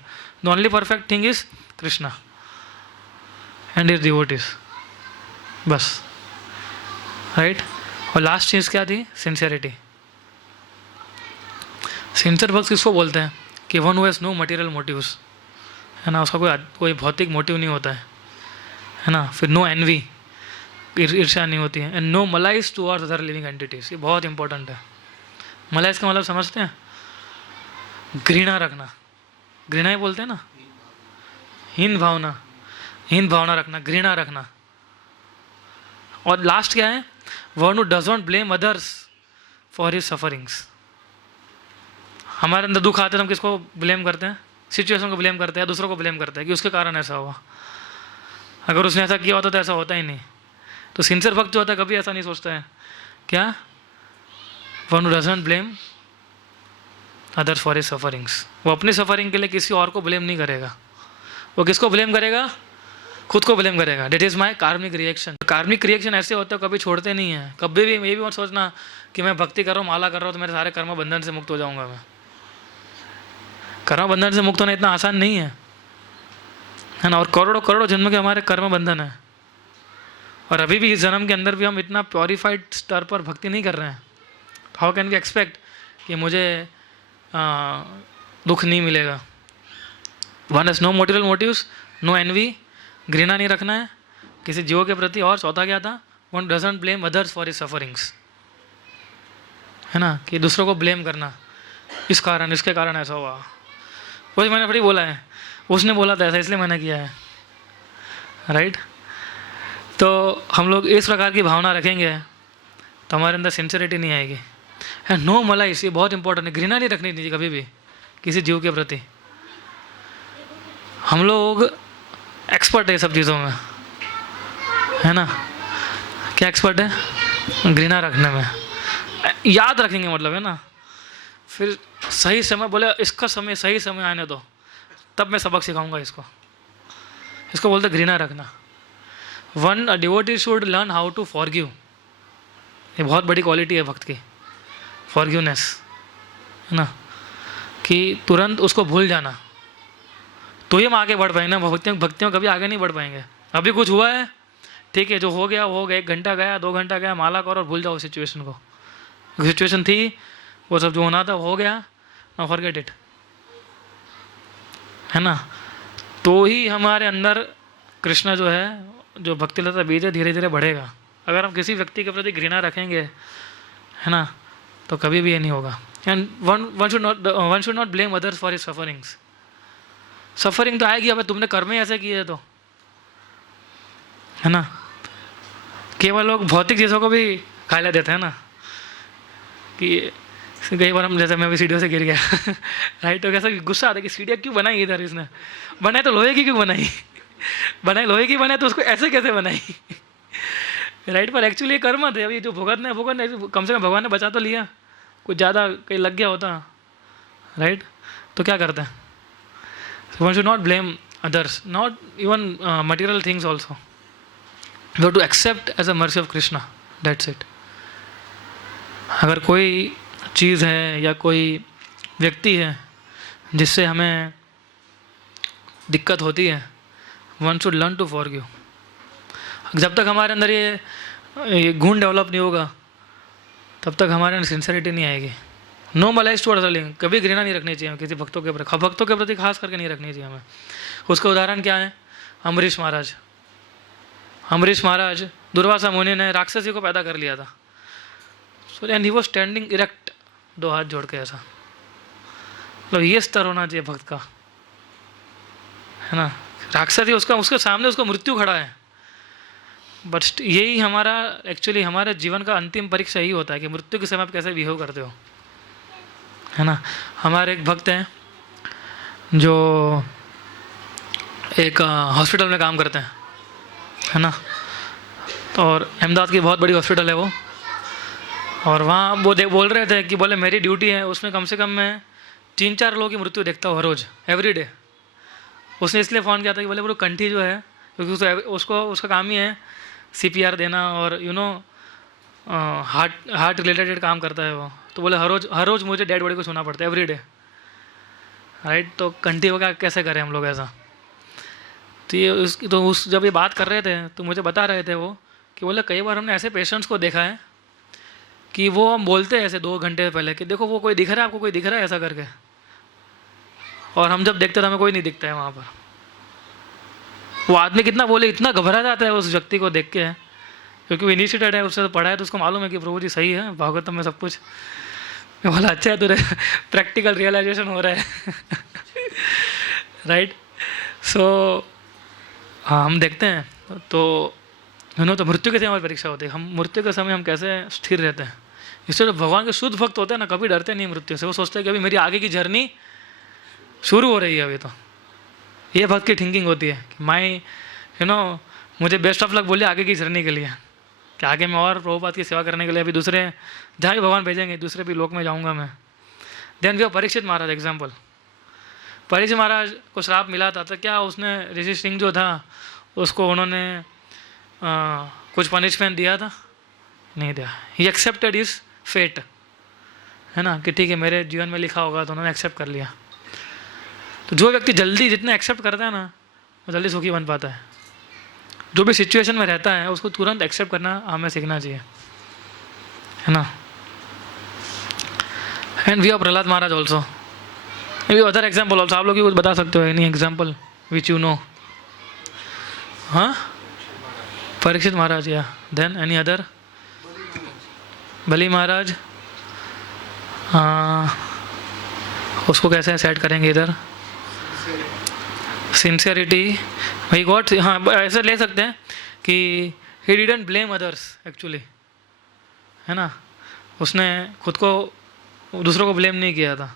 The only perfect thing is Krishna and is devotees, बस, राइट। और लास्ट चीज़ क्या थी? सिंसियरिटी। सिंसियर भक्त किसको बोलते हैं? कि one who has no material motives, है ना। उसका कोई भौतिक मोटिव नहीं होता है ना। फिर नो एनवी, ईर्ष्या नहीं होती है, and no malice towards other living entities. ये बहुत इंपॉर्टेंट है। मलाइज का मतलब समझते हैं? घृणा रखना, घृणा ही बोलते हैं ना, हीन भावना रखना, घृणा रखना। और लास्ट क्या है? One who does not blame others for his sufferings. हमारे अंदर दुख आते हैं तो हम किसको ब्लेम करते हैं? सिचुएशन को ब्लेम करते हैं, दूसरों को ब्लेम करते हैं कि उसके कारण ऐसा हुआ। अगर उसने ऐसा किया होता तो ऐसा होता ही नहीं। तो सिंसियर भक्त जो होता है कभी ऐसा नहीं सोचता है। क्या? One who doesn't blame others for his sufferings. वो अपनी सफरिंग के लिए किसी और को ब्लेम नहीं करेगा। वो किसको ब्लेम करेगा? खुद को ब्लेम करेगा। डेट इज़ माई कार्मिक रिएक्शन। कार्मिक रिएक्शन ऐसे होते हैं, कभी छोड़ते नहीं है। कभी भी ये भी मत सोचना कि मैं भक्ति कर रहा हूँ, माला कर रहा हूँ तो मेरे सारे कर्म बंधन से मुक्त हो जाऊंगा। मैं कर्म बंधन से मुक्त होना इतना आसान नहीं है ना। और करोड़ों करोड़ों जन्म के हमारे कर्म बंधन है, और अभी भी इस जन्म के अंदर भी हम इतना प्योरीफाइड स्तर पर भक्ति नहीं कर रहे हैं। हाउ कैन वी एक्सपेक्ट कि मुझे दुख नहीं मिलेगा। One is no material motives, no envy, घृणा नहीं रखना है किसी जीवों के प्रति। और चौथा क्या था, one doesn't blame others for his sufferings, है ना, कि दूसरों को ब्लेम करना, इस कारण इसके कारण ऐसा हुआ। वही मैंने थोड़ी बोला है, उसने बोला था ऐसा इसलिए मैंने किया है, राइट। तो हम लोग इस प्रकार की भावना रखेंगे तो हमारे अंदर सिंसियरिटी नहीं आएगी। एंड नो मलाइस, ये बहुत इंपॉर्टेंट है। घृणा नहीं रखनी चाहिए कभी भी किसी जीव के प्रति। हम लोग एक्सपर्ट है सब चीज़ों में, है ना। क्या एक्सपर्ट है? घृणा रखने में। याद रखेंगे मतलब, है ना। फिर सही समय बोले, इसका समय सही समय आने दो, तब मैं सबक सिखाऊंगा इसको। इसको बोलते घृणा रखना। One a devotee should learn how to forgive. ये बहुत बड़ी क्वालिटी है भक्त की, फॉरगिवनेस, है ना, कि तुरंत उसको भूल जाना, तो ही हम आगे बढ़ पाएंगे ना। भक्तियों कभी आगे नहीं बढ़ पाएंगे। अभी कुछ हुआ है, ठीक है, जो हो गया वो हो गया। 1 घंटा गया, 2 घंटा गया, माला करो और भूल जाओ सिचुएशन को। सिचुएशन थी, वो सब जो होना था हो गया, नाउ फॉरगेट इट, है ना। तो ही हमारे अंदर कृष्ण जो है, जो भक्ति लता बीज है, धीरे धीरे बढ़ेगा। अगर हम किसी व्यक्ति के प्रति घृणा रखेंगे, है ना, तो कभी भी ये नहीं होगा। And one should not blame others for his sufferings. Suffering तो आएगी, अब तुमने कर्म ही ऐसे किए तो, है ना। केवल लोग भौतिक चीज़ों को भी खाया देते हैं ना, कि कई बार हम, जैसे मैं अभी सीढ़ियों से गिर गया राइट, तो कैसा गुस्सा आता है कि सीढ़ियाँ क्यों बनाई इधर, इसने बनाए तो लोहे की क्यों बनाई बनाए लोहे की बनाए तो उसको ऐसे कैसे बनाई राइट। पर एक्चुअली ये कर्म थे। अभी जो भुगतने कम से कम भगवान ने बचा तो लिया, कुछ ज़्यादा कहीं लग गया होता, राइट। तो क्या करते हैं, one should not blame others, not even material things also. You have to accept as a mercy of Krishna, that's it. अगर कोई चीज़ है या कोई व्यक्ति है जिससे हमें दिक्कत होती है, one should learn to forgive. जब तक हमारे अंदर ये गुण डेवलप नहीं होगा, तब तक हमारे अंदर सिंसियरिटी नहीं आएगी। नो मलाइज टू अदर्स, कभी घृणा नहीं रखनी चाहिए किसी भक्तों के प्रति, भक्तों के प्रति खास करके नहीं रखनी चाहिए हमें। उसका उदाहरण क्या है, अम्बरीश महाराज। अम्बरीश महाराज, दुर्वासा मुनि ने राक्षसी को पैदा कर लिया था, so and he was standing erect, 2 हाथ जोड़ के ऐसा। मतलब ये स्तर होना चाहिए भक्त का, है ना। राक्षसी उसके सामने उसको मृत्यु खड़ा है, बट यही हमारा एक्चुअली हमारे जीवन का अंतिम परीक्षा यही होता है कि मृत्यु के समय आप कैसे बिहेव करते हो, है ना। हमारे एक भक्त हैं जो एक हॉस्पिटल में काम करते हैं, है ना। तो और अहमदाबाद की बहुत बड़ी हॉस्पिटल है वो, और वहाँ वो बोल रहे थे कि बोले मेरी ड्यूटी है, उसमें कम से कम मैं 3-4 लोगों की मृत्यु देखता हूँ हर रोज़, एवरी डे। उसने इसलिए फ़ोन किया था कि बोले वो कंठी जो है, क्योंकि उसका काम ही है CPR देना, और हार्ट रिलेटेड काम करता है वो। तो बोले हर रोज़ मुझे डेड बॉडी को छूना पड़ता है, एवरी डे, राइट। तो कंठी हो गया, कैसे करें हम लोग ऐसा। तो जब ये बात कर रहे थे तो मुझे बता रहे थे वो कि बोले कई बार हमने ऐसे पेशेंट्स को देखा है कि वो हम बोलते हैं ऐसे 2 घंटे पहले कि देखो वो कोई दिख रहा है आपको, कोई दिख रहा है ऐसा करके, और हम जब देखते तो हमें कोई नहीं दिखता है वहाँ पर। वो आदमी कितना बोले, इतना घबरा जाता है उस व्यक्ति को देख के, क्योंकि वो इनिशिएटेड है, उससे पढ़ा है, तो उसको मालूम है कि प्रभु जी सही है, भागवतम में सब कुछ। मैं बोला अच्छा है, तो प्रैक्टिकल रियलाइजेशन हो रहा है राइट। सो हाँ, हम देखते हैं तो तो मृत्यु के समय हमारी परीक्षा होती है। हम मृत्यु के समय हम कैसे स्थिर रहते हैं। इससे जो भगवान के शुद्ध भक्त होते हैं ना, कभी डरते नहीं मृत्यु से। वो सोचते हैं कि अभी मेरी आगे की जर्नी शुरू हो रही है अभी, तो ये भक्त की थिंकिंग होती है कि माई मुझे बेस्ट ऑफ लक बोलिए आगे की जर्नी के लिए, कि आगे मैं और प्रभुपाद की सेवा करने के लिए अभी दूसरे जहाँ भी भगवान भेजेंगे दूसरे भी लोक में जाऊँगा मैं। Then we Parikshit Maharaj example. Parikshit Maharaj को श्राप मिला था, तो क्या उसने ऋषि सिंह जो था उसको उन्होंने कुछ पनिशमेंट दिया था? नहीं दिया। ही एक्सेप्टेड इज फेट, है ना, कि ठीक है मेरे जीवन में लिखा होगा, तो उन्होंने एक्सेप्ट कर लिया। तो जो व्यक्ति जल्दी जितना एक्सेप्ट करता है ना, वो जल्दी सुखी बन पाता है। जो भी सिचुएशन में रहता है उसको तुरंत एक्सेप्ट करना हमें सीखना चाहिए, है ना। And we are Prahlad Maharaj also, maybe other example also. आप लोग भी कुछ बता सकते हो, any example which you know? हाँ, परीक्षित महाराज, या then any other? Bali Maharaj, उसको कैसे सेट करेंगे इधर? सिंसियरिटी, भाई गॉड, हाँ ऐसे ले सकते हैं कि he didn't blame others actually, है ना, उसने खुद को दूसरों को ब्लेम नहीं किया था,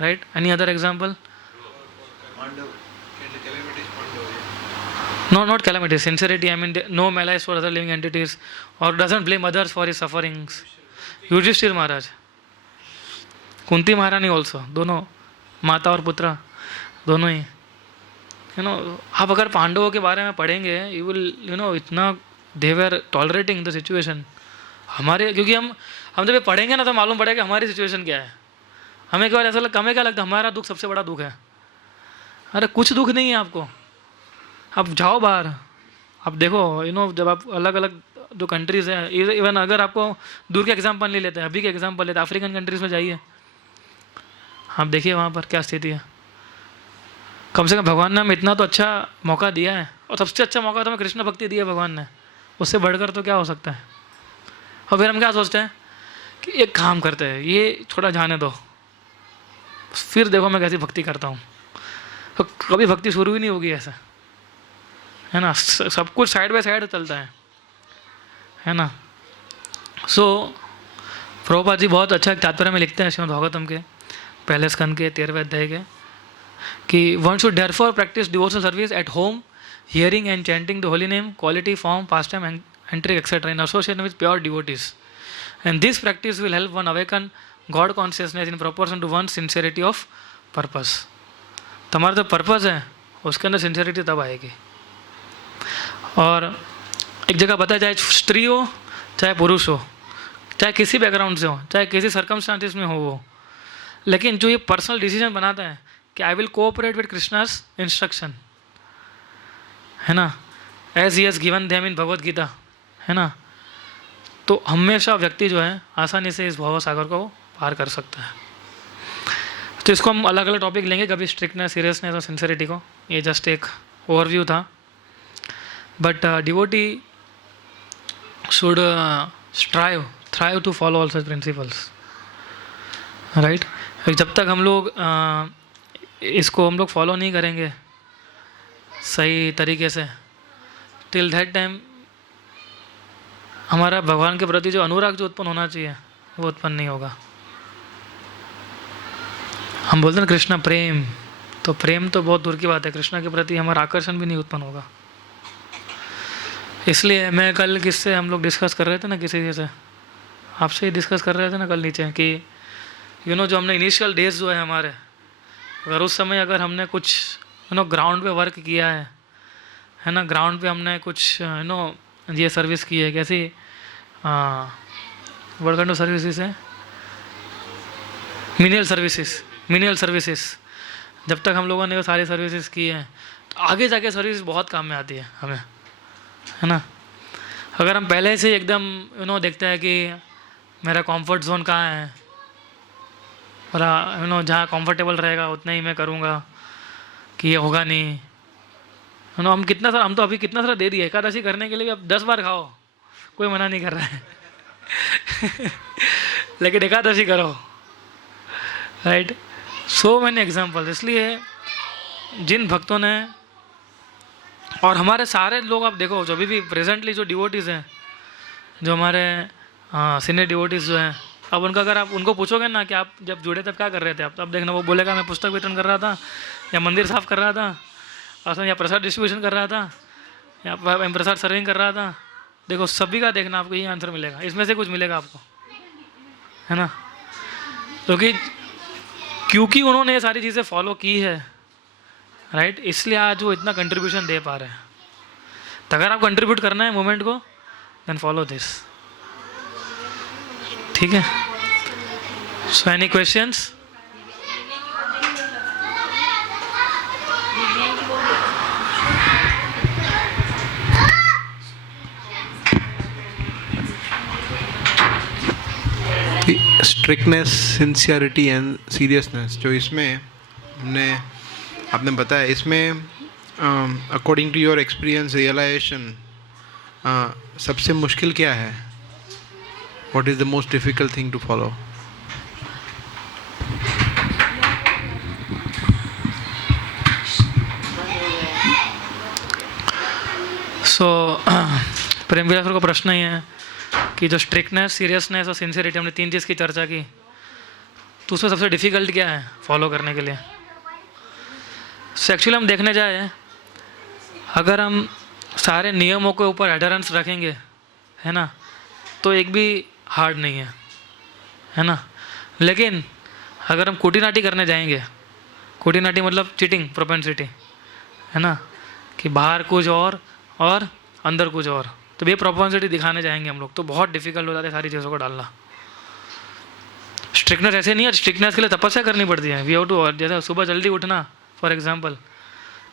right. Any other example? No, not calamity. Sincerity, I mean, no malice for other living entities, or doesn't blame others for his sufferings. Yudhishthir Maharaj, Kunti Maharani also, दोनों माता और पुत्र दोनों ही, यू नो। आप अगर पांडवों के बारे में पढ़ेंगे, यू विल यू नो इतना दे वर टॉलरेटिंग द सिचुएशन। हमारे, क्योंकि हम जब ये पढ़ेंगे ना तो मालूम पड़ेगा हमारी सिचुएशन क्या है। हमें केवल ऐसा हमें क्या लगता है हमारा दुख सबसे बड़ा दुख है। अरे कुछ दुख नहीं है आपको। आप जाओ बाहर, आप देखो, यू नो, जब आप अलग अलग जो कंट्रीज़ हैं, इवन अगर आपको दूर के एग्जाम्पल नहीं लेते हैं, अभी के एग्जाम्पल लेते हैं, अफ्रीकन कंट्रीज़ में जाइए, आप देखिए वहाँ पर क्या स्थिति है। कम से कम भगवान ने हमें इतना तो अच्छा मौका दिया है, और सबसे अच्छा मौका तो हमें कृष्ण भक्ति दी है भगवान ने, उससे बढ़कर तो क्या हो सकता है। और फिर हम क्या सोचते हैं कि एक काम करते हैं, ये छोड़ा जाने दो, फिर देखो मैं कैसी भक्ति करता हूँ। तो कभी भक्ति शुरू ही नहीं होगी ऐसा, है ना। सब कुछ साइड बाय साइड चलता है ना। सो प्रभुपाद जी बहुत अच्छा एक तात्पर्य में लिखते हैं श्रीमद् भागवतम के पहले स्कंद के 13वें अध्याय के, कि one should therefore practice devotional service at home, hearing and chanting the holy name, quality, form, past time, entry etcetera, in association with pure devotees, and this practice will help one awaken God consciousness in proportion to one sincerity of purpose. तुम्हारा जो purpose है उसके अंदर sincerity तब आएगी। और एक जगह बताया, चाहे स्त्री हो चाहे पुरुष हो, चाहे किसी बैकग्राउंड से हो, चाहे किसी सर्कमस्टांसिस में हो वो, लेकिन जो ये पर्सनल डिसीजन बनाता है कि I will cooperate with Krishna's instruction, है ना, as he has given them in Bhagavad Gita, है ना, तो हमेशा व्यक्ति जो है आसानी से इस भव सागर को पार कर सकता है। तो इसको हम अलग अलग टॉपिक लेंगे, कभी स्ट्रिक्टनेस, सीरियसनेस और सिंसियरिटी को। ये जस्ट एक ओवरव्यू था। But devotee should thrive to follow all such principles, right. जब तक हम लोग इसको हम लोग फॉलो नहीं करेंगे सही तरीके से, टिल दैट टाइम हमारा भगवान के प्रति जो अनुराग जो उत्पन्न होना चाहिए वो उत्पन्न नहीं होगा। हम बोलते हैं कृष्ण प्रेम, तो प्रेम तो बहुत दूर की बात है, कृष्ण के प्रति हमारा आकर्षण भी नहीं उत्पन्न होगा। इसलिए मैं कल किससे हम लोग डिस्कस कर रहे थे ना, किसी से आपसे ही डिस्कस कर रहे थे ना कल नीचे, कि यू नो जो हमने इनिशियल डेज जो है हमारे, अगर उस समय अगर हमने कुछ यू नो ग्राउंड पे वर्क किया है ना, ग्राउंड पे हमने कुछ यू नो ये सर्विस की है, कैसी वर्क एंड सर्विसेज है, मिनियल सर्विसेज, जब तक हम लोगों ने वो सारी सर्विसेज की हैं तो आगे जाके सर्विस बहुत काम में आती है हमें, है ना। अगर हम पहले से एकदम यू नो देखते हैं कि मेरा कंफर्ट जोन कहाँ है, और यू नो जहाँ कंफर्टेबल रहेगा उतना ही मैं करूँगा, कि ये होगा नहीं, यू नो। हम तो अभी कितना सारा दे दिया एकादशी करने के लिए, अब 10 बार खाओ, कोई मना नहीं कर रहा है लेकिन एकादशी करो, राइट। So many example. इसलिए जिन भक्तों ने, और हमारे सारे लोग आप देखो जो भी प्रेजेंटली जो डिवोटीज़ हैं, जो हमारे सीनियर डिवोटीज़ जो हैं, अब उनका अगर आप उनको पूछोगे ना कि आप जब जुड़े तब क्या कर रहे थे आप, तब देखना वो बोलेगा मैं पुस्तक वितरण कर रहा था, या मंदिर साफ कर रहा था, और या प्रसाद डिस्ट्रीब्यूशन कर रहा था, या प्रसाद सर्विंग कर रहा था। देखो सभी का देखना आपको यही आंसर मिलेगा, इसमें से कुछ मिलेगा आपको, है ना। क्योंकि उन्होंने ये सारी चीज़ें फॉलो की है, राइट, इसलिए आज वो इतना कंट्रीब्यूशन दे पा रहे हैं, तो अगर आप कंट्रीब्यूट करना है मूवमेंट को, देन फॉलो दिस। ठीक है, so any questions? Strictness, sincerity and seriousness जो इसमें हमने आपने बताया, इसमें according to your experience realisation सबसे मुश्किल क्या है? What is the most difficult thing to follow? So Prem Vilas का प्रश्न ही है कि जो स्ट्रिक्टनेस, सीरियसनेस और सिंसियरिटी, हमने 3 चीज़ की चर्चा की, तो उसमें सबसे डिफ़िकल्ट क्या है फॉलो करने के लिए? सो एक्चुअली हम देखने जाए, अगर हम सारे नियमों के ऊपर एडहेरेंस रखेंगे, है ना, तो एक भी हार्ड नहीं है ना। लेकिन अगर हम कुटीनाटी करने जाएंगे, कुटीनाटी मतलब चीटिंग प्रोपेंसिटी, है ना, कि बाहर कुछ और अंदर कुछ और, तो ये प्रोपेंसिटी दिखाने जाएंगे हम लोग, तो बहुत डिफिकल्ट हो जाता है सारी चीज़ों को डालना। स्ट्रिक्टनेस ऐसे नहीं है, स्ट्रिक्टनेस के लिए तपस्या करनी पड़ती है। वी हैव टू, जैसे सुबह जल्दी उठना फॉर एग्जांपल,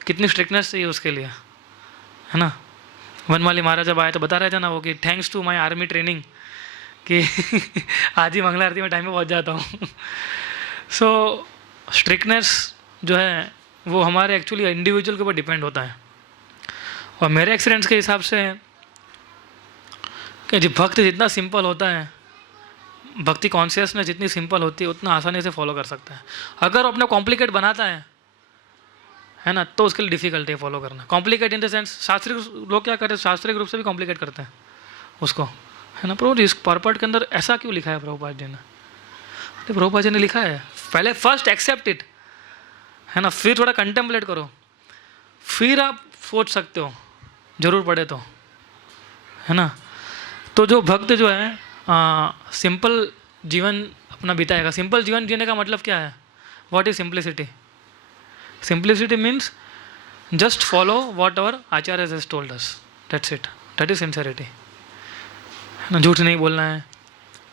कितनी स्ट्रिक्टनेस चाहिए उसके लिए, है ना। वनमाली महाराज जब आए तो बता रहे थे ना वो कि thanks to my army training, कि आज ही मंगला आरती में टाइम पे पहुंच जाता हूँ। सो स्ट्रिक्टनेस जो है वो हमारे एक्चुअली इंडिविजुअल के ऊपर डिपेंड होता है। और मेरे एक्सपीरियंस के हिसाब से कि भक्त जितना सिंपल होता है, भक्ति कॉन्शियसनेस जितनी सिंपल होती है, उतना आसानी से फॉलो कर सकता है। अगर वो अपना कॉम्प्लिकेट बनाता है ना, तो उसके लिए डिफिकल्ट है फॉलो करना। कॉम्प्लिकेट इन द सेंस, शास्त्रीय लोग क्या करते हैं, शास्त्रीय रूप से भी कॉम्प्लिकेट करते हैं उसको, है ना। प्रभु जी इस पर्पट के अंदर ऐसा क्यों लिखा है प्रभुपाद जी ने? तो प्रभुपाद जी ने लिखा है, पहले फर्स्ट एक्सेप्ट इट, है ना, फिर थोड़ा कंटेम्पलेट करो, फिर आप सोच सकते हो जरूर पड़े तो, है ना। तो जो भक्त जो है सिंपल जीवन अपना बिताएगा। सिंपल जीवन जीने का मतलब क्या है? What is simplicity? Simplicity means just follow what our Acharya has told us, that's it, that is sincerity, है ना। झूठ नहीं बोलना है,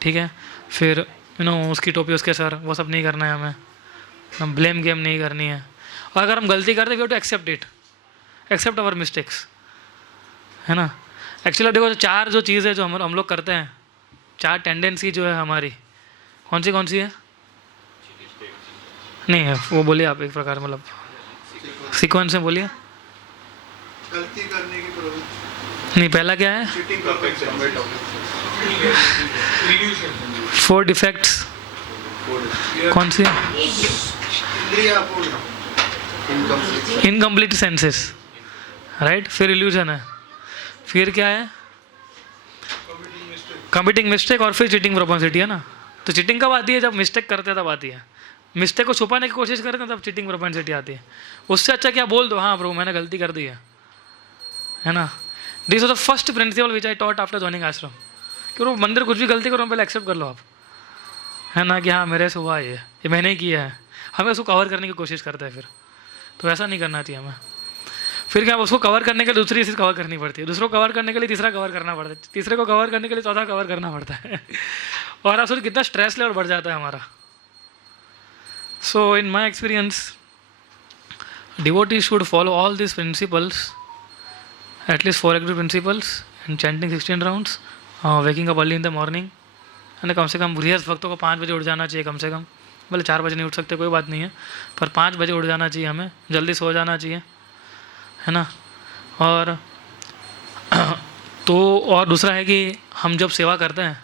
ठीक है। फिर उसकी टोपी उसके सर, वो सब नहीं करना है हमें। हम ब्लेम गेम नहीं करनी है। और अगर हम गलती करते we have to accept it, accept our mistakes, है ना। एक्चुअली देखो, 4 जो चीज़ है जो हम लोग करते हैं, 4 टेंडेंसी जो है हमारी, कौन सी है? नहीं है, वो बोलिए आप एक प्रकार, मतलब सीक्वेंस में बोलिए। गलती करने की प्रवृत्ति नहीं, पहला क्या है? चीटिंग, 4 डिफेक्ट्स कौन सी? Incomplete senses, right. फिर इल्यूजन है, फिर क्या है? कमिटिंग मिस्टेक, और फिर चीटिंग प्रोपेंसिटी, है ना। तो चीटिंग कब आती है? जब मिस्टेक करते हैं तब आती है। मिस्टेक को छुपाने की कोशिश करते हैं तब चीटिंग प्रोपेंसिटी आती है। उससे अच्छा क्या बोल दो, हाँ प्रभु मैंने गलती कर दी है ना। This was the first principle which I taught after joining आश्रम, कि वो मंदिर कुछ भी गलती करो पहले एक्सेप्ट कर लो आप, है ना, कि हाँ मेरे से हुआ ये मैंने ही किया है। हमें उसको कवर करने की कोशिश करते हैं फिर, तो ऐसा नहीं करना चाहिए हमें। फिर क्या, उसको कवर करने के लिए दूसरी चीज़ कवर करनी पड़ती है, दूसरों को कवर करने के लिए तीसरा कवर करना पड़ता है, तीसरे को कवर करने के लिए चौथा कवर करना पड़ता है। और आप सोचिए कितना स्ट्रेस लेवल बढ़ जाता है हमारा। So in my experience, devotees should follow all these principles, at least 4 active principles, and chanting 16 rounds, waking up early in the morning, and कम से कम गृहस्थ भक्तों को 5 बजे उठ जाना चाहिए कम से कम। भले 4 बजे नहीं उठ सकते कोई बात नहीं है, पर 5 बजे उठ जाना चाहिए, हमें जल्दी सो जाना चाहिए, है ना। और तो और दूसरा है कि हम जब सेवा करते हैं,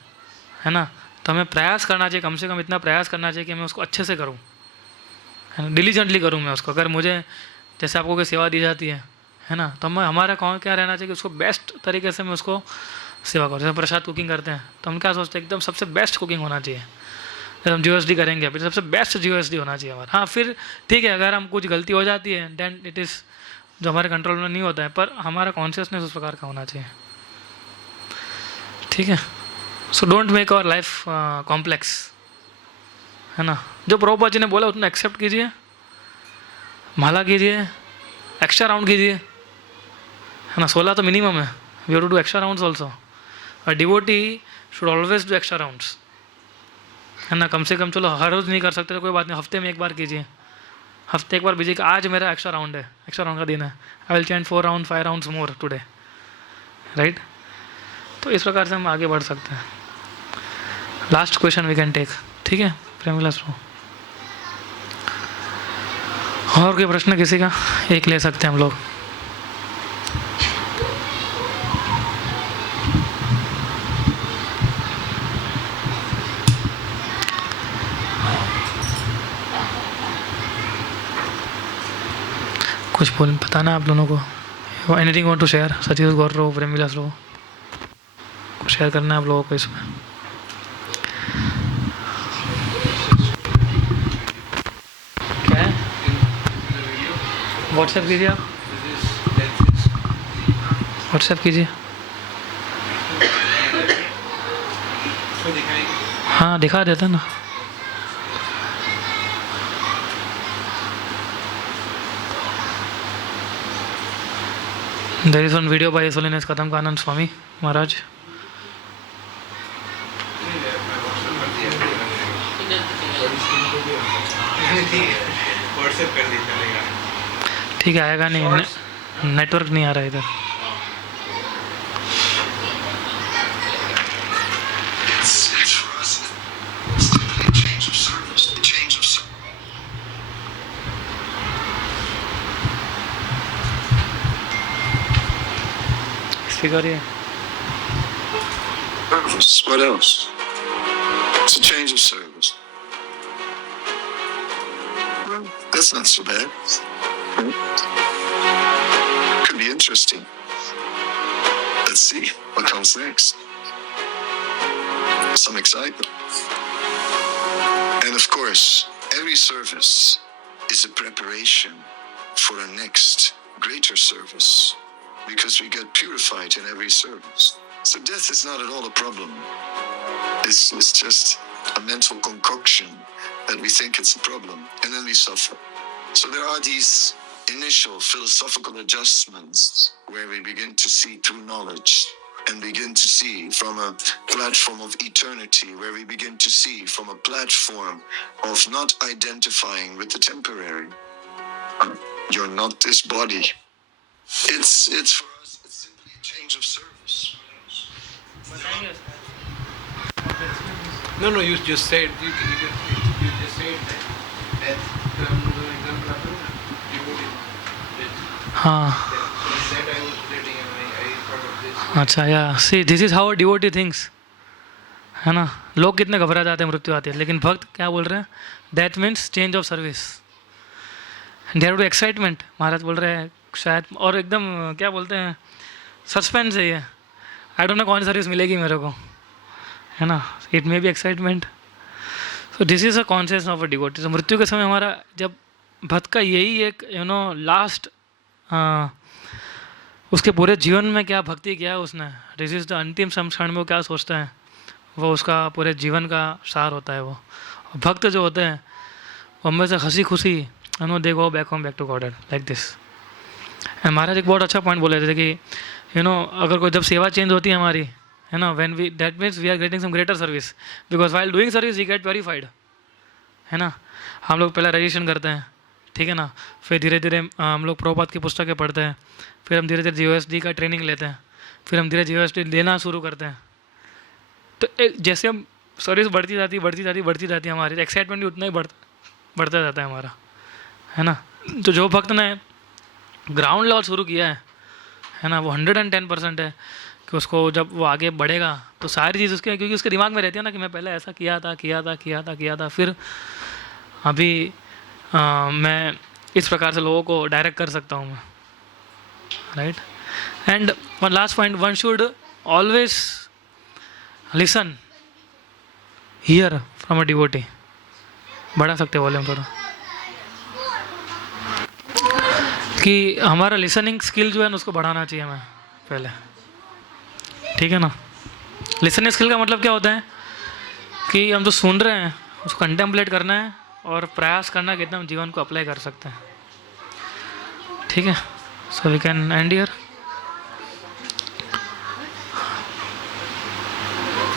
है ना, तो हमें प्रयास करना चाहिए, कम से कम इतना प्रयास करना चाहिए कि मैं उसको अच्छे से करूँ, है ना, डिलीजेंटली करूँ मैं उसको। अगर मुझे जैसे आपको कोई सेवा दी जाती है ना, तो हमारा कौन क्या रहना चाहिए कि उसको बेस्ट तरीके से मैं उसको सेवा करूँ। जैसे प्रसाद कुकिंग करते हैं तो हम क्या सोचते हैं, एकदम सबसे बेस्ट कुकिंग होना चाहिए। जब हम GSD करेंगे फिर सबसे बेस्ट GSD होना चाहिए हमारा। हाँ फिर ठीक है, अगर हम कुछ गलती हो जाती है देन इट इज़ जो हमारे कंट्रोल में नहीं होता है, पर हमारा कॉन्शियसनेस उस प्रकार का होना चाहिए, ठीक है। So don't make our life complex, है ना। जो प्रभुपाद जी ने बोला उतना एक्सेप्ट कीजिए, माला कीजिए, एक्स्ट्रा राउंड कीजिए, है ना, 16 तो मिनिमम है, we have to do extra rounds also. A devotee should always do extra rounds, है ना, कम से कम चलो हर रोज़ नहीं कर सकते तो कोई बात नहीं, हफ्ते में एक बार कीजिए, हफ्ते एक बार बीजिए कि आज मेरा एक्स्ट्रा राउंड है, एक्स्ट्रा राउंड का दिन है, I will chant 4 round 5 rounds more today, right. तो इस प्रकार से हम आगे बढ़ सकते हैं। Last question we can take, ठीक है प्रेम विलास ब्रो। और कोई प्रश्न किसी का? एक ले सकते हैं हम लोग। कुछ बोल बताना है आप दोनों को, एनीथिंग वांट टू शेयर? सचिव गौरव, प्रेम विलास ब्रो, कुछ शेयर करना है आप लोगों को इसमें? क्या है? व्हाट्सएप कीजिए आप, व्हाट्सएप कीजिए। हाँ दिखा देता ना। There is one video by His Holiness Kadam Kanand Swami Maharaj. ठीक है, आएगा नहीं, नेटवर्क नहीं आ रहा इधर। Figure. Service. What else? It's a change of service. Well, that's not so bad. Could be interesting. Let's see what comes next. Some excitement. And of course, every service is a preparation for a next greater service. Because we get purified in every service. So death is not at all a problem. It's just a mental concoction that we think it's a problem, and then we suffer. So there are these initial philosophical adjustments where we begin to see through knowledge and begin to see from a platform of eternity, where we begin to see from a platform of not identifying with the temporary. You're not this body. It's for us, it's simply a change of service. No, you just said you just said that हाँ that I was reading and I thought of this. अच्छा, या see this is how devotee things, है ना। लोग कितने घबरा जाते हैं, मृत्यु आती है, लेकिन भक्त क्या बोल रहे हैं? That means change of service, there to excitement. Maharaj बोल रहे हैं शायद, और एकदम क्या बोलते हैं, सस्पेंस है ये, आई डोंट नो कौन सी सर्विस मिलेगी मेरे को, है ना। It may be excitement. So this is a conscious of a devotee. तो मृत्यु के समय हमारा जब भक्त का यही एक लास्ट उसके पूरे जीवन में क्या भक्ति किया है उसने, दिस इज़ द अंतिम क्षण में वो क्या सोचता है, वो उसका पूरे जीवन का सार होता है। वो भक्त जो होते हैं वो हमें से हंसी खुशी they go back home back to God like this. And Maharaj एक बहुत अच्छा पॉइंट बोले थे कि अगर कोई जब सेवा चेंज होती है हमारी, है ना, when we that means we are getting some greater service, because while doing service we get purified, है ना। हम लोग पहले रजिस्ट्रेशन करते हैं, ठीक है ना, फिर धीरे धीरे हम लोग प्रभुपाद की पुस्तकें पढ़ते हैं, फिर हम धीरे धीरे जीओएसडी का ट्रेनिंग लेते हैं, फिर हम धीरे जीओएसडी लेना शुरू करते हैं। तो जैसे हम सर्विस बढ़ती जाती है हमारी, एक्साइटमेंट भी उतना ही बढ़ता जाता है हमारा, है ना। तो जो भक्त ने ग्राउंड लेवल शुरू किया है ना, वो 110% है कि उसको जब वो आगे बढ़ेगा तो सारी चीज़ उसके, क्योंकि उसके दिमाग में रहती है ना कि मैं पहले ऐसा किया था, फिर अभी मैं इस प्रकार से लोगों को डायरेक्ट कर सकता हूँ मैं, right. And one last point, one should always listen here from a devotee. बढ़ा सकते वॉल्यूम थोड़ा, कि हमारा लिसनिंग स्किल जो है ना उसको बढ़ाना चाहिए हमें पहले, ठीक है ना। लिसनिंग स्किल का मतलब क्या होता है कि हम जो सुन रहे हैं उसको कंटेम्पलेट करना है और प्रयास करना है कि एकदम जीवन को अप्लाई कर सकते हैं, ठीक है। So we can end here.